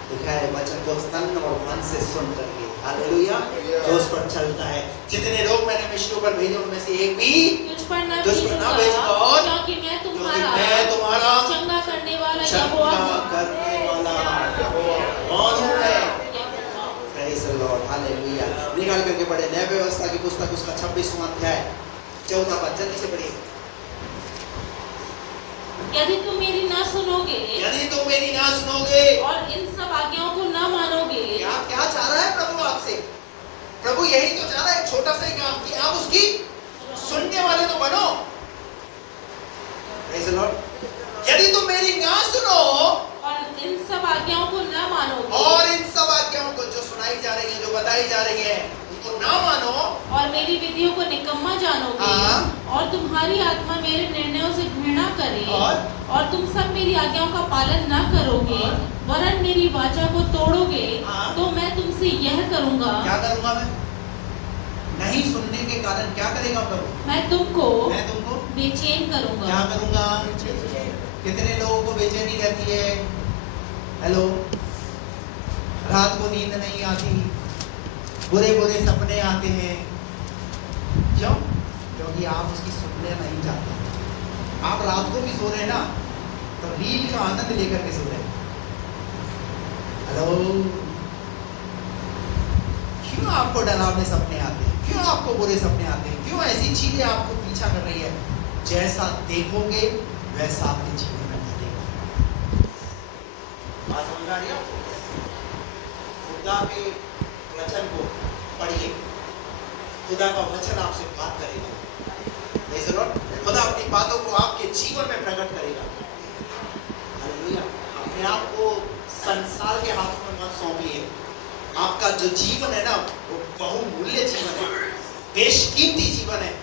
लिखा है वचन को तन और मन से सुन करके। हालेलुया। जो उस पर चलता है। जितने लोग मैंने मिस्रियों पर भेजे उनमें से एक भी तुझ पर न भेजूंगा, क्योंकि मैं तुम्हारा चंगा करने वाला कौन हूँ मैं? Praise the Lord. हालेलुया। निकाल करके पढ़े नया व्यवस्था की पुस्तक उसका 26वां अध्याय 14 पद, जल्दी से पढ़िए। यदि तुम मेरी ना सुनोगे और इन सब आज्ञाओं को ना मानोगे। क्या चाह रहा है प्रभु आपसे? प्रभु यही तो चाह रहा है, छोटा सा ही काम, कि आप उसकी सुनने वाले तो बनो। Praise the Lord. यदि तुम मेरी ना सुनो और इन सब आज्ञाओं को ना मानोगे, और इन सब आज्ञाओं को जो सुनाई जा रही है, जो बताई जा रही है, उनको ना मानो और मेरी विधियों को निकम्मा जानोगे और तुम्हारी आत्मा मेरे निर्णयों से घृणा करे और तुम सब मेरी आज्ञाओं का पालन ना करोगे वरन मेरी वाचा को तोड़ोगे, तो मैं तुमसे यह करूंगा। क्या करूंगा मैं? नहीं सुनने के कारण क्या करेगा प्रभु? मैं तुमको बेचैन करूंगा। क्या करूंगा? कितने लोगों को बेचैनी रहती है? हेलो। रात को नींद नहीं आती, बुरे सपने आते हैं। क्यों? क्योंकि आप उसकी सुनने नहीं चाहते। आप रात को भी सो रहे हैं ना, तो रील का आनंद लेकर के सो रहे हैं। हेलो। क्यों आपको डरावने सपने आते हैं? क्यों आपको बुरे सपने आते हैं? क्यों ऐसी चीजें आपको पीछा कर रही है? जैसा देखोगे वैसा आपके जीवन में घटेगा। बात समझ आ रही है आपको? खुदा के वचन को पढ़िए, खुदा का वचन आपसे बात करेगा। Praise the Lord। खुदा अपनी बातों को आपके जीवन में प्रकट करेगा। हालेलुया। अपने आप को संसार के हाथों में मत सौंपिए। आपका जो जीवन है ना, वो बहुमूल्य जीवन है, बेशकीमती जीवन है।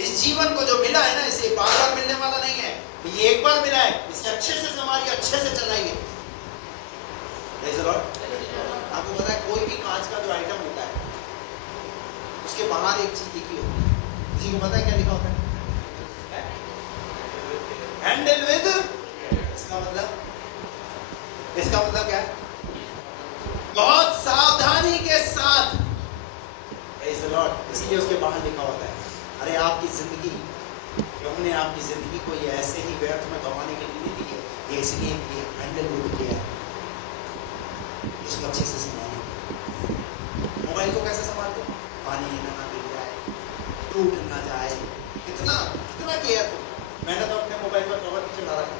इस जीवन को जो मिला है ना, इसे बार बार मिलने वाला नहीं है। ये एक बार मिला है, इसे अच्छे से संभालिए, अच्छे से चलाइए। Praise the Lord। आपको पता है कोई भी कांच का जो आइटम होता है, उसके बाहर एक चीज लिखी होती है। किसी को पता है क्या लिखा होता है? Handle with. इसका मतलब क्या है? बहुत सावधानी के साथ। Praise the Lord। इसलिए उसके बाहर लिखा होता है। अरे आपकी जिंदगी, प्रभु ने आपकी जिंदगी को ये ऐसे ही व्यर्थ में गंवाने के लिए नहीं दी है, ये इसलिए ये हैंडल विद किया है। उसको अच्छे से संभालिए। मोबाइल को कैसे संभालते हो? पानी ना गिर जाए, टूट ना जाए, कितना कितना केयर। मैंने तो अपने मोबाइल पर कवर नीचे डाला था।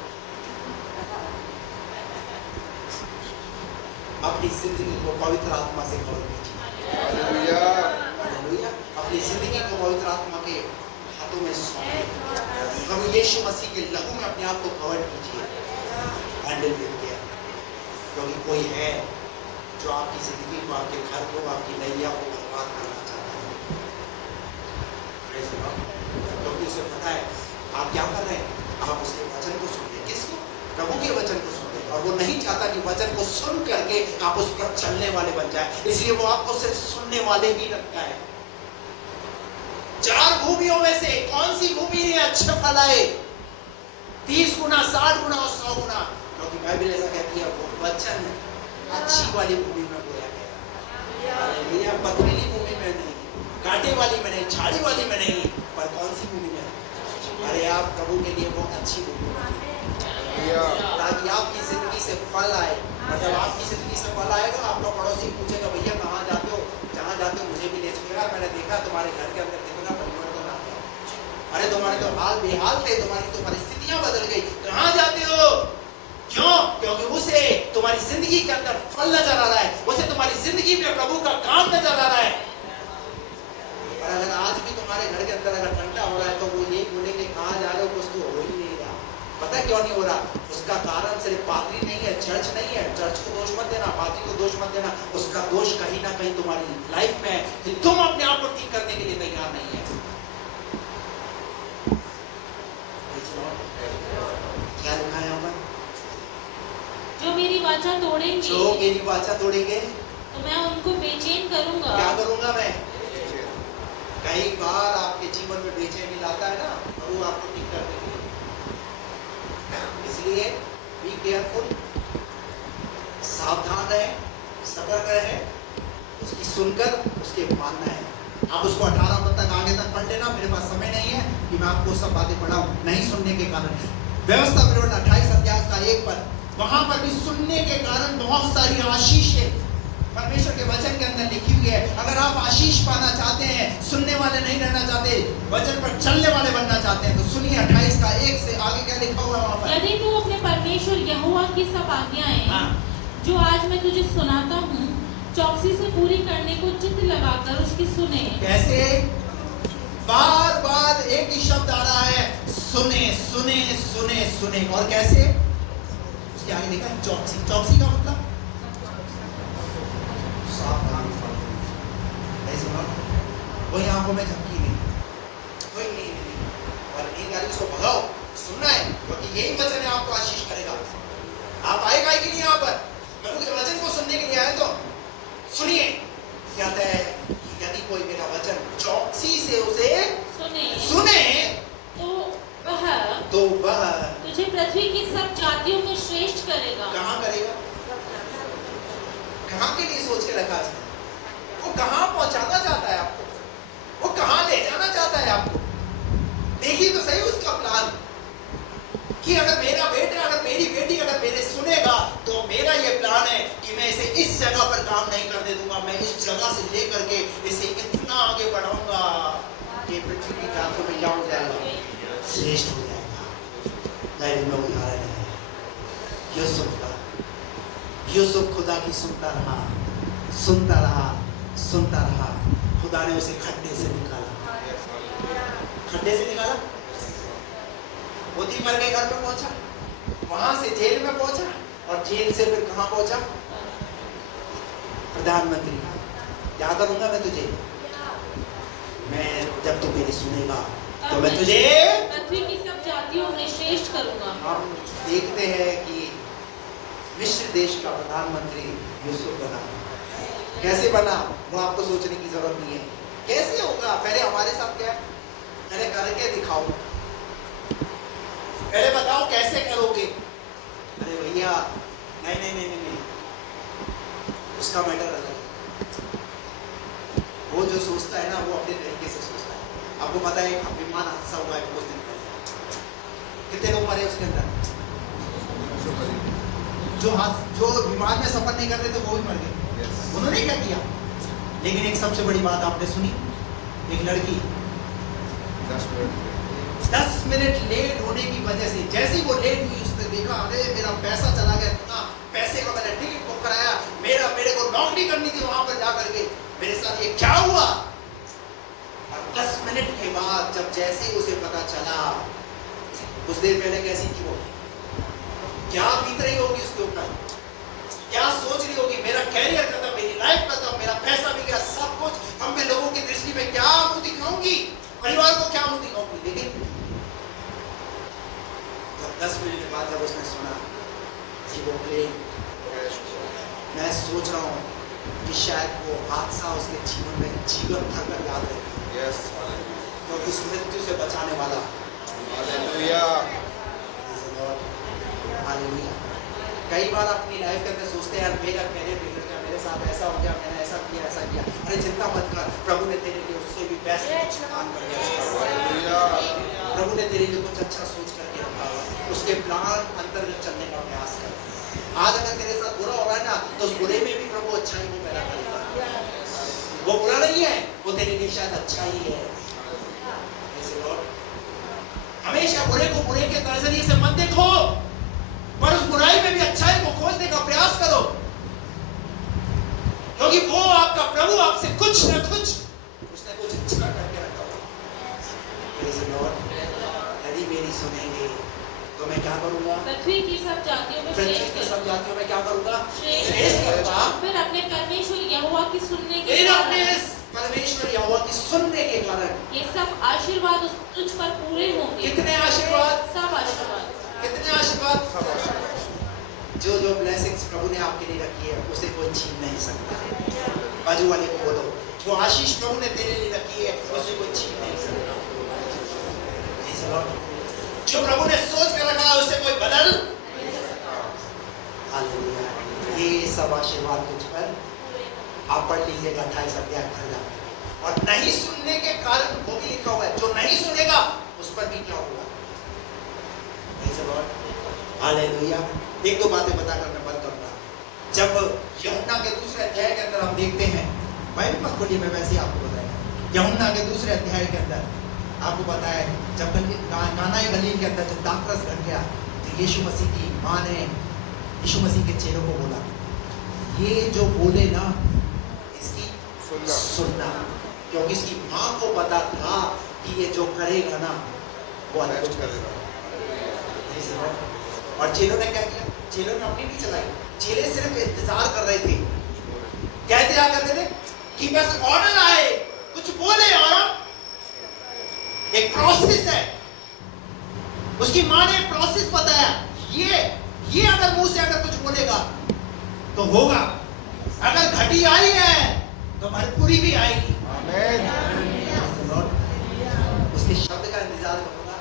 अपनी जिंदगी को पवित्र आत्मा से कवर कीजिए। Hallelujah, hallelujah. अपनी जिंदगी को पवित्र आत्मा के हाथों में सौंपिए। प्रभु यीशु मसीह के लहू में अपने आप को कवर कीजिए। हैंडल करके, क्योंकि कोई है जो आपकी जिंदगी को, आपके घर को, आपकी नैया को बर्बाद करना चाहता है। क्योंकि उसे पता है आप क्या कर रहे हैं। आप उसके वचन को सुनते हैं। किसको? प्रभु के वचन को सुनते हैं। और वो नहीं चाहता कि वचन को सुन करके आप उस पर चलने वाले बन जाए, इसलिए वो आपको सिर्फ सुनने वाले ही रखता है। 4 भूमियों में से कौन सी भूमि है अच्छे फल आए? 30 गुना, 60 गुना और 100 गुना। क्योंकि बाइबल ऐसा कहती है, वो वचन अच्छी वाली भूमि में बोया गया। हालेलुया। पथरीली भूमि में नहीं, कांटे वाली में नहीं, झाड़ी वाली में नहीं, पर कौन सी भूमि में? अरे आप प्रभु के लिए वो अच्छी भूमि ताकि आपकी जिंदगी से फल आए। और जब आपकी जिंदगी से फल आएगा, आपका पड़ोसी पूछेगा, भैया कहाँ जाते हो? जहाँ जाते हो मुझे भी ले चलेगा। मैंने देखा तुम्हारे घर के अंदर कितना परिवर्तन आ गया। अरे तुम्हारे तो हाल बेहाल थे, तुम्हारी तो परिस्थितियां बदल गई। कहाँ जाते हो? क्यों? क्योंकि उसे तुम्हारी जिंदगी के अंदर फल नजर आ रहा है, उसे तुम्हारी जिंदगी में प्रभु का काम नजर आ रहा है। और अगर आज भी तुम्हारे घर के अंदर अगर ठंडा हो रहा है, तो वो यही बोलेंगे कहाँ जा रहे हो? कुछ तो हो ही नहीं रहा। पता क्यों नहीं हो रहा? उसका कारण सिर्फ पादरी नहीं है, चर्च नहीं है। चर्च को दोष मत देना, पादरी को दोष मत देना। उसका दोष कहीं ना कहीं तुम्हारी लाइफ में है कि तुम अपने आप को ठीक करने के लिए तैयार नहीं है। क्या लिखा है यहाँ पर? जो मेरी वाचा तोड़ेंगे, जो मेरी वाचा तोड़ेंगे, तो मैं उनको बेचैन करूंगा। क्या करूंगा मैं? कई बार आपके जीवन में बेचैनी लाता है ना, और वो आपको ठीक करने के लिए। इसलिए बी केयरफुल, सावधान रहे, सतर्क रहे, उसकी सुनकर उसके मानना है। आप उसको 18 पद तक आगे तक पढ़ लेना। मेरे पास समय नहीं है कि मैं आपको सब बातें पढ़ाऊं, नहीं सुनने के कारण। व्यवस्था विवरण 28 अध्याय का 1 पद, वहां पर भी सुनने के कारण बहुत सारी आशीषें परमेश्वर के वचन के अंदर लिखी हुई है। अगर आप आशीष पाना चाहते हैं, सुनने वाले नहीं रहना चाहते, वचन पर चलने वाले बनना चाहते हैं, तो सुनिए 28 का 1 से आगे क्या लिखा हुआ है वहां पर। यदि तू अपने परमेश्वर यहोवा की सब आज्ञाएं जो आज मैं तुझे सुनाता हूँ चौकसी से पूरी करने को चित्त लगाकर उसकी सुने। कैसे? बार बार एक ही शब्द आ रहा है, सुने सुने सुने सुने। और कैसे? उसके आगे लिखा है चौकसी। चौकसी का मतलब कोई आंखों में झपकी नहीं, कोई नींद नहीं, और नींद आती उसको भगाओ। सुनना है, क्योंकि यही वचन है आपको आशीष करेगा। आप आएगा कि नहीं यहाँ पर? प्रभु के वचन को सुनने के लिए आए तो सुनिए। कहता है यदि कोई मेरा वचन चौकसी से उसे सुने तो वह तुझे पृथ्वी की सब जातियों में श्रेष्ठ करेगा। कहाँ करेगा? कहाँ के लिए सोच के रखा है? वो कहाँ पहुंचाना चाहता है आपको? वो कहाँ ले जाना चाहता है आपको? देखिए तो सही उसका प्लान कि अगर मेरा बेटा, अगर मेरी बेटी, अगर मेरे सुनेगा, तो मेरा ये प्लान है कि मैं मैं इसे इस जगह पर काम नहीं करने दूंगा, मैं इस जगह से लेकर के इसे इतना आगे बढ़ाऊंगा कि पृथ्वी की जातों में क्या हो जाएगा, श्रेष्ठ हो जाएगा। बाइबल में उदाहरण है यूसुफ का। यूसुफ खुदा की सुनता रहा, सुनता रहा, सुनता रहा। खुदा ने उसे खड्डे से निकाला। खड्डे से निकाला, पोतीफर के घर में पहुंचा, वहां से जेल में पहुंचा, और जेल से फिर कहां पहुंचा, प्रधानमंत्री। क्या करूंगा मैं तुझे, मैं जब तू मेरी सुनेगा तो मैं तुझे पृथ्वी की सब जातियों में श्रेष्ठ करूंगा। हम देखते हैं कि मिस्र देश का प्रधानमंत्री यूसुफ बना। कैसे बना वो आपको सोचने की जरूरत नहीं है। कैसे होगा, पहले हमारे साथ क्या है, पहले करके दिखाओ, पहले बताओ कैसे करोगे। अरे भैया नहीं नहीं नहीं नहीं, उसका मैटर अलग। वो जो सोचता है ना वो अपने तरीके से सोचता है। आपको पता है एक विमान हादसा हुआ है कुछ दिन पहले, कितने लोग मरे उसके अंदर, जो विमान में सफर नहीं करते थे वो भी मर गए। उन्होंने क्या किया, लेकिन एक सबसे बड़ी बात आपने सुनी, एक लड़की 10 मिनट लेट होने की वजह से, जैसे ही वो लेट हुई उसने देखा अरे मेरा पैसा चला गया, इतना पैसे का मैंने टिकट बुक कराया, मेरे को नौकरी करनी थी वहां पर जाकर के, मेरे साथ ये क्या हुआ। और 10 मिनट के बाद जब जैसे ही उसे पता चला, कुछ देर पहले कैसी थी वो, क्या बीत रही होगी उसके ऊपर, क्या सोच रही होगी, मेरा कैरियर खत्म, मेरी लाइफ खत्म, मेरा पैसा भी गया, सब कुछ। हम मैं लोगों की दृष्टि में क्या मुंह दिखाऊंगी, परिवार को क्या मुंह दिखाऊंगी। लेकिन 10 मिनट के बाद जब उसने सुना कि वो प्लेन, मैं सोच रहा हूँ कि शायद वो हादसा उसके जीवन में जीवन भर कर याद रहेगा, क्योंकि उस मृत्यु से बचाने वाला। हालेलुया। कई बार अपनी लाइफ के अंदर सोचते हैं यार मेरा कैरियर बिगड़ गया, मेरे साथ ऐसा हो गया, मैंने ऐसा किया ऐसा किया। अरे चिंता मत कर, प्रभु ने तेरे लिए उससे भी बेस्ट प्लान कर दिया। प्रभु ने तेरे लिए कुछ अच्छा सोच करके रखा हुआ, उसके प्लान अंतर्गत चलने का प्रयास कर। आज अगर तेरे साथ बुरा हो रहा है ना, तो उस बुरे में भी प्रभु अच्छाई को पैदा करेगा। वो बुरा नहीं है, वो तेरे लिए शायद अच्छा ही है। हमेशा बुरे को बुरे के नजरिए से मत देखो, पर उस बुराई में भी अच्छाई को खोजने का प्रयास करो, क्योंकि वो आपका प्रभु आपसे कुछ न कुछ अच्छा करके रखा होगा। यदि मेरी सुनेंगे तो मैं क्या करूंगा, पृथ्वी की सब जातियों में श्रेष्ठ करूंगा। सब जातियों में क्या करूंगा, श्रेष्ठ करूंगा। फिर अपने परमेश्वर यहोवा की सुनने के परमेश्वर यहोवा की सुनने के कारण ये सब आशीर्वाद तुझ पर पूरे होंगे। कितने आशीर्वाद, सब आशीर्वाद, कितने आशीर्वाद, जो जो ब्लेसिंग्स प्रभु ने आपके लिए रखी है उसे कोई छीन नहीं सकता। बाजू वाले को बोलो, जो आशीष प्रभु ने तेरे लिए रखी है उसे कोई छीन नहीं सकता। जो प्रभु ने सोच कर रखा है उसे कोई बदल। हालेलुया। ये सब आशीर्वाद तुझ पर, आप पढ़ लीजिएगा 28 अध्याय पढ़ना। और नहीं सुनने के कारण वो भी लिखा हुआ है, जो नहीं सुनेगा उस पर भी क्या होगा। हालेलुया। एक दो बातें बताकर मैं बंद करूंगा। जब यूहन्ना के दूसरे अध्याय के अंदर हम देखते हैं, बाइबल मत खोलिए, मैं वैसे ही आपको बताऊंगा। यूहन्ना के दूसरे अध्याय के अंदर आपको पता है जब काना गलील के अंदर जब दाखरस घट गया, तो यीशु मसीह की माँ ने यीशु मसीह के चेलों को बोला, ये जो बोले ना इसकी सुनना, क्योंकि इसकी माँ को पता था कि ये जो करेगा ना वो अद्भुत करेगा। और चेलों ने क्या किया, चेलों ने अपनी नहीं चलाई, चेले सिर्फ इंतजार कर रहे थे। क्या इंतजार करते थे कि बस ऑर्डर आए, कुछ बोले। और एक प्रोसेस है, उसकी माँ ने एक प्रोसेस बताया, ये अगर मुंह से अगर कुछ बोलेगा तो होगा, अगर घटी आई है तो भरपूरी भी आएगी। आमीन। उसके शब्द का इंतजार करूंगा,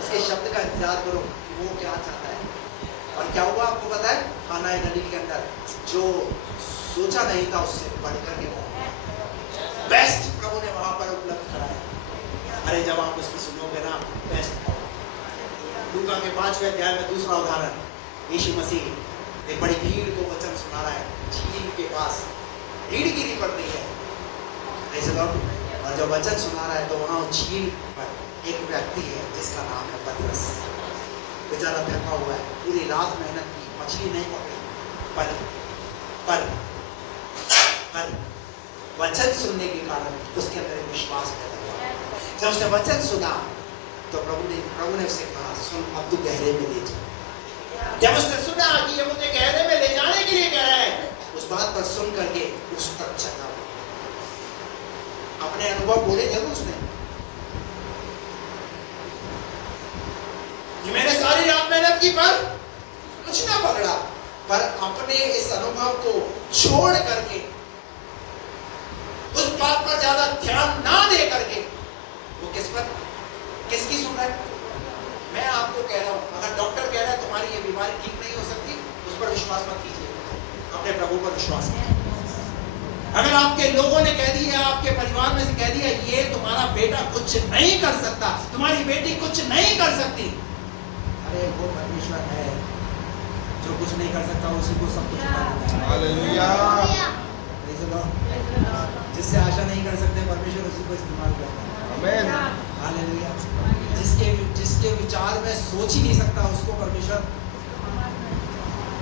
उसके शब्द का इंतजार करो कि वो क्या चाहता है। और क्या हुआ आपको पता है, काना गलील के अंदर जो सोचा नहीं था उससे बढ़कर के बेस्ट प्रभु ने वहां पर उपलब्ध कराया। अरे जब आप उसकी सुनोगे ना, बेस्ट। लूका के 5वें अध्याय में दूसरा उदाहरण, यीशु मसीह एक बड़ी भीड़ को वचन सुना रहा है, झील के पास भीड़ गिरी पड़ रही है। Praise the Lord। और जब वचन सुना रहा है तो वहां झील पर एक व्यक्ति है जिसका नाम है पतरस। बेचारा थका हुआ है, पूरी रात मेहनत की, मछली नहीं पकड़ी, पर वचन सुनने के कारण उसके अंदर एक विश्वास पैदा हुआ। जब उसने वचन सुना तो प्रभु ने उसे कहा, सुन अब तू गहरे में ले जा। जब उसने सुना कि ये मुझे गहरे में ले जाने के लिए कह रहा है, उस बात पर सुन करके उस तक चला। अपने अनुभव बोले जरूर उसने कि मैंने सारी रात मेहनत की पर कुछ ना पकड़ा, पर अपने इस अनुभव को छोड़ करके उस बात पर ज्यादा ध्यान ना दे करके वो किसकी सुन रहा है? मैं आपको कह रहा हूं, अगर डॉक्टर कह रहा है तुम्हारी ये बीमारी ठीक नहीं हो सकती, उस पर विश्वास मत कीजिए, अपने प्रभु पर विश्वास कीजिए। अगर आपके लोगों ने कह दिया, आपके परिवार में से कह दिया ये तुम्हारा बेटा कुछ नहीं कर सकता, तुम्हारी बेटी कुछ नहीं कर सकती, अरे वो परमेश्वर है जो कुछ नहीं कर सकता, उसी को सब कुछ कर देता है। हालेलुया। Praise the Lord. जिससे आशा नहीं कर सकते परमेश्वर उसी को इस्तेमाल करता है। आमीन। हालेलुया। जिसके विचार में सोच ही नहीं सकता उसको परमेश्वर।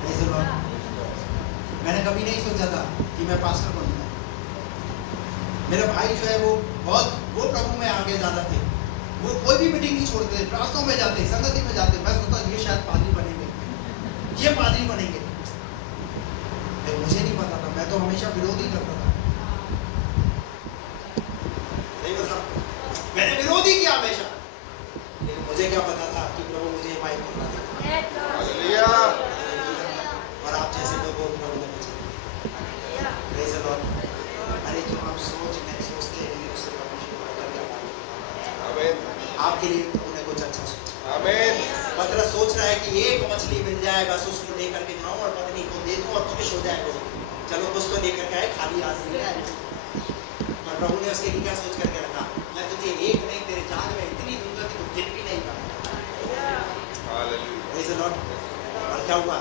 Praise the Lord. मैंने कभी नहीं सोचा था कि मैं पास्टर बनूंगा। मेरे भाई जो है वो प्रभु में आगे ज्यादा थे, वो कोई भी मीटिंग नहीं छोड़ते, प्रार्थनाओं में जाते, संगति में जाते। मैं सोचता ये शायद पादरी बनेंगे, ये पादरी बनेंगे, लेकिन मुझे नहीं पता था, मैं तो हमेशा विरोध ही करता था। नहीं बता, मैंने विरोध ही किया हमेशा, लेकिन मुझे क्या पता था कि प्रभु मुझे ये माइक करना था। हालेलुया। और आप जैसे लोगों को प्रभु ने बचाया। Praise the Lord. अरे जो हम सोचते हैं उससे परमेश्वर बढ़कर क्या बात। आमीन। आपके लिए प्रभु ने कुछ अच्छा सोचा। आमीन। पतरस सोच रहा है कि एक मछली मिल जाए, बस उसको लेकर के जाऊं और पत्नी को दे दूं और खुश हो जाए। चलो कुछ तो लेकर के आए, खाली हाथ नहीं आए। और प्रभु ने उसके लिए क्या सोच करके रखा, मैं तुझे एक नहीं तेरे जाल में इतनी दूंगा कि तू दिन भी नहीं पाएगा। हालेलुया। Praise the Lord. और क्या हुआ,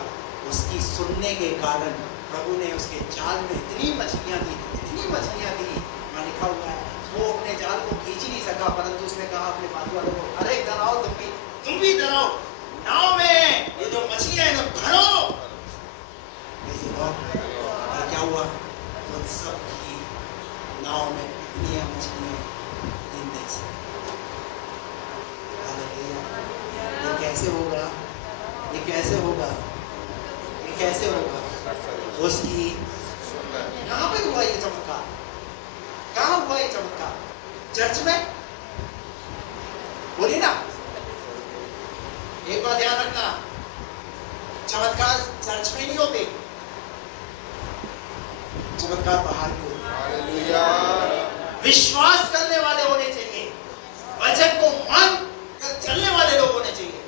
उसकी सुनने के कारण प्रभु ने उसके जाल में इतनी मछलियां दी, वहाँ लिखा हुआ है वो अपने जाल को खींच ही नहीं सका, परंतु उसने कहा अपने बाजू वालों को, अरे डराओ तुम भी डराओ, नाव में ये जो मछलियां हैं भरो। और क्या हुआ, उन सब की नाव में इतनी मछलियां दिन नहीं सकी। ये कैसे होगा, ये कैसे होगा, ये कैसे होगा? उसकी कहां पे हुआ ये चमत्कार? कहां हुआ ये चमत्कार? चर्च में? बोलिए ना। एक बात ध्यान रखना, चमत्कार चर्च में नहीं होते, चमत्कार बाहर भी होते। हालेलुया। विश्वास करने वाले होने चाहिए, वचन को मान कर चलने वाले लोग होने चाहिए,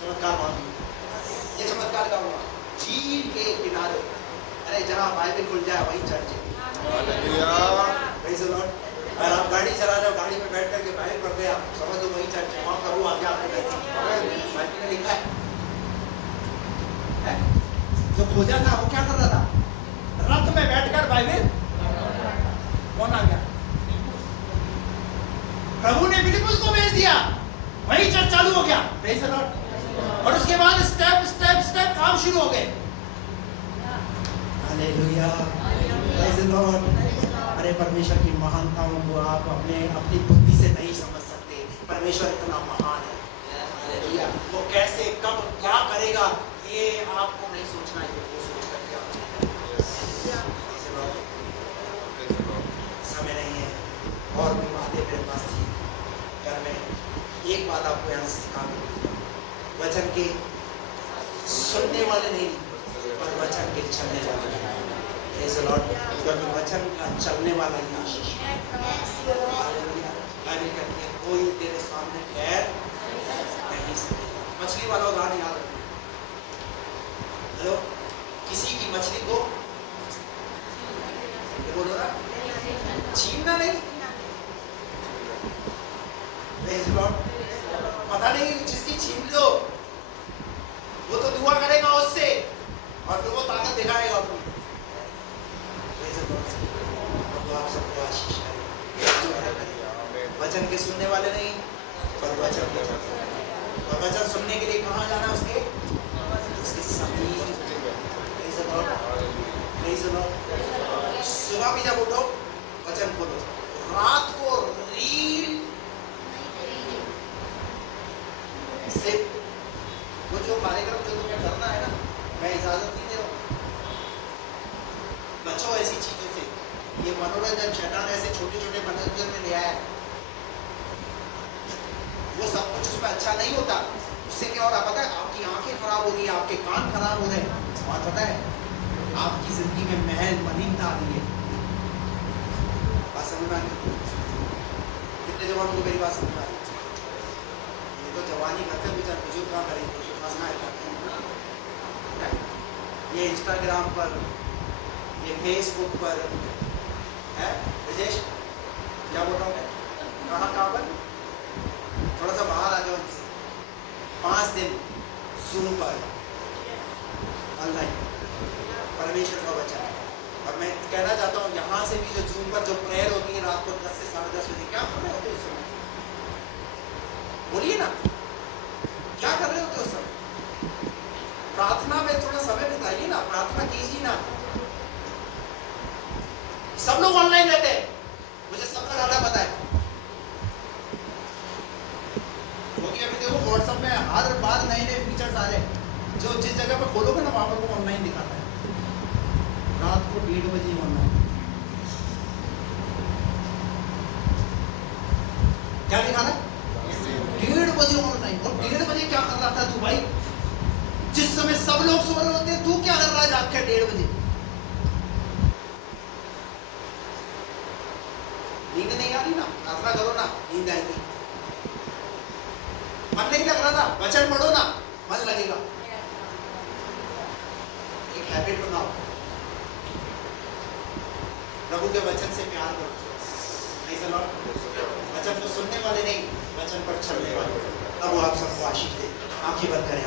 चमत्कार वहां। ये चमत्कार का हुआ झील के किनारे। अरे जहां बाइबल खुल जाए वहीं चर्च है। हालेलुया। Praise the Lord. अगर आप गाड़ी चला रहे हो, गाड़ी में बैठ करके बाइबल पढ़ गए, आप समझ लो वहीं चर्च है, वहां प्रभु आगे आपको बैठे। बाइबल में लिखा है जो खोजा था वो क्या कर रहा था, रथ में बैठकर बाइबल। कौन आ गया? प्रभु ने फिलिपुस को भेज दिया, वहीं चर्च चालू हो गया। Praise the Lord. और उसके बाद स्टेप काम शुरू हो गए। हालेलुया। Praise the Lord. अरे परमेश्वर की महानताओं को आप अपनी बुद्धि से नहीं समझ सकते। परमेश्वर इतना महान है। हालेलुया। वो कैसे कब क्या करेगा ये आपको नहीं सोचना है, वो सोच करके समय नहीं है, और भी बातें मेरे पास थी घर में। एक बात आपको यहाँ सिखा दूँ, वचन के सुनने वाले नहीं, पर वचन के चलने वाले। Praise the Lord. क्योंकि वचन का चलने वाला ही आशीष है। हालेलुया। बाइबल कहती है कोई तेरे सामने खैर नहीं सकेगा। मछली वाला उदाहरण याद रखना। हेलो, किसी की मछली को बोलो ना, छीनना नहीं। Praise the Lord. पता नहीं जिसकी छीन लो वो तो दुआ करेगा उससे, और वचन के सुनने वाले नहीं, पर वचन के। और वचन सुनने के लिए कहाँ जाना उसके समीप। सुबह भी जब उठो वचन खोलो, रात को रील से वो जो कार्यक्रम जो तुम्हें करना है ना, मैं इजाजत नहीं दे रहा हूँ। बचो ऐसी चीजों से। ये मनोरंजन शैतान ऐसे छोटे छोटे मनोरंजन में ले आया है, वो सब कुछ उसमें अच्छा नहीं होता। उससे क्या हो रहा पता है? आपकी आंखें खराब हो रही है, आपके कान खराब हो रहे हैं, और पता है आपकी जिंदगी में महल मलिनता आ रही है। बात समझ में आ रही? कितने जवानों को मेरी बात समझ में आ रही? ये तो जवानी करते बेचारे, बुजुर्ग कहाँ करेंगे, बुजुर्ग हंसना है। ये इंस्टाग्राम पर, ये फेसबुक पर है। विजेश क्या बोल रहा हूँ मैं? कहाँ पर? थोड़ा सा बाहर आ जाओ इनसे। 5 दिन जूम पर ऑनलाइन परमेश्वर का वचन। और मैं कहना चाहता हूँ यहाँ से भी जो जूम पर जो प्रेयर होती है रात को 10 से 10:30 बजे, क्या कर रहे होते उस समय? बोलिए ना, क्या कर रहे होते उस समय? प्रार्थना में थोड़ा समय बिताइए ना, प्रार्थना कीजिए ना। सब लोग ऑनलाइन रहते हैं, मुझे सबका डाटा पता है, क्योंकि अभी देखो व्हाट्सएप में हर बार नए नए फीचर्स आ रहे हैं। जो जिस जगह पर खोलोगे ना वहां पर वो ऑनलाइन दिखाता है। रात को 1:30 बजे ऑनलाइन, क्या दिखा रहा है? 1:30 बजे ऑनलाइन। और 1:30 बजे क्या कर रहा था तू भाई? जिस समय सब लोग सो रहे होते हैं, तू क्या कर रहा है जाग के 1:30 बजे? नींद नहीं आ रही ना, प्रार्थना करो ना, नींद आएगी। मन नहीं लग रहा ना, वचन पढ़ो ना, मन लगेगा। एक हैबिट बनाओ, प्रभु के वचन से प्यार करो। Praise the Lord। वचन को सुनने वाले नहीं, वचन पर चलने वाले। अब वो आप सबको आशीष दे। आंखें बंद करें।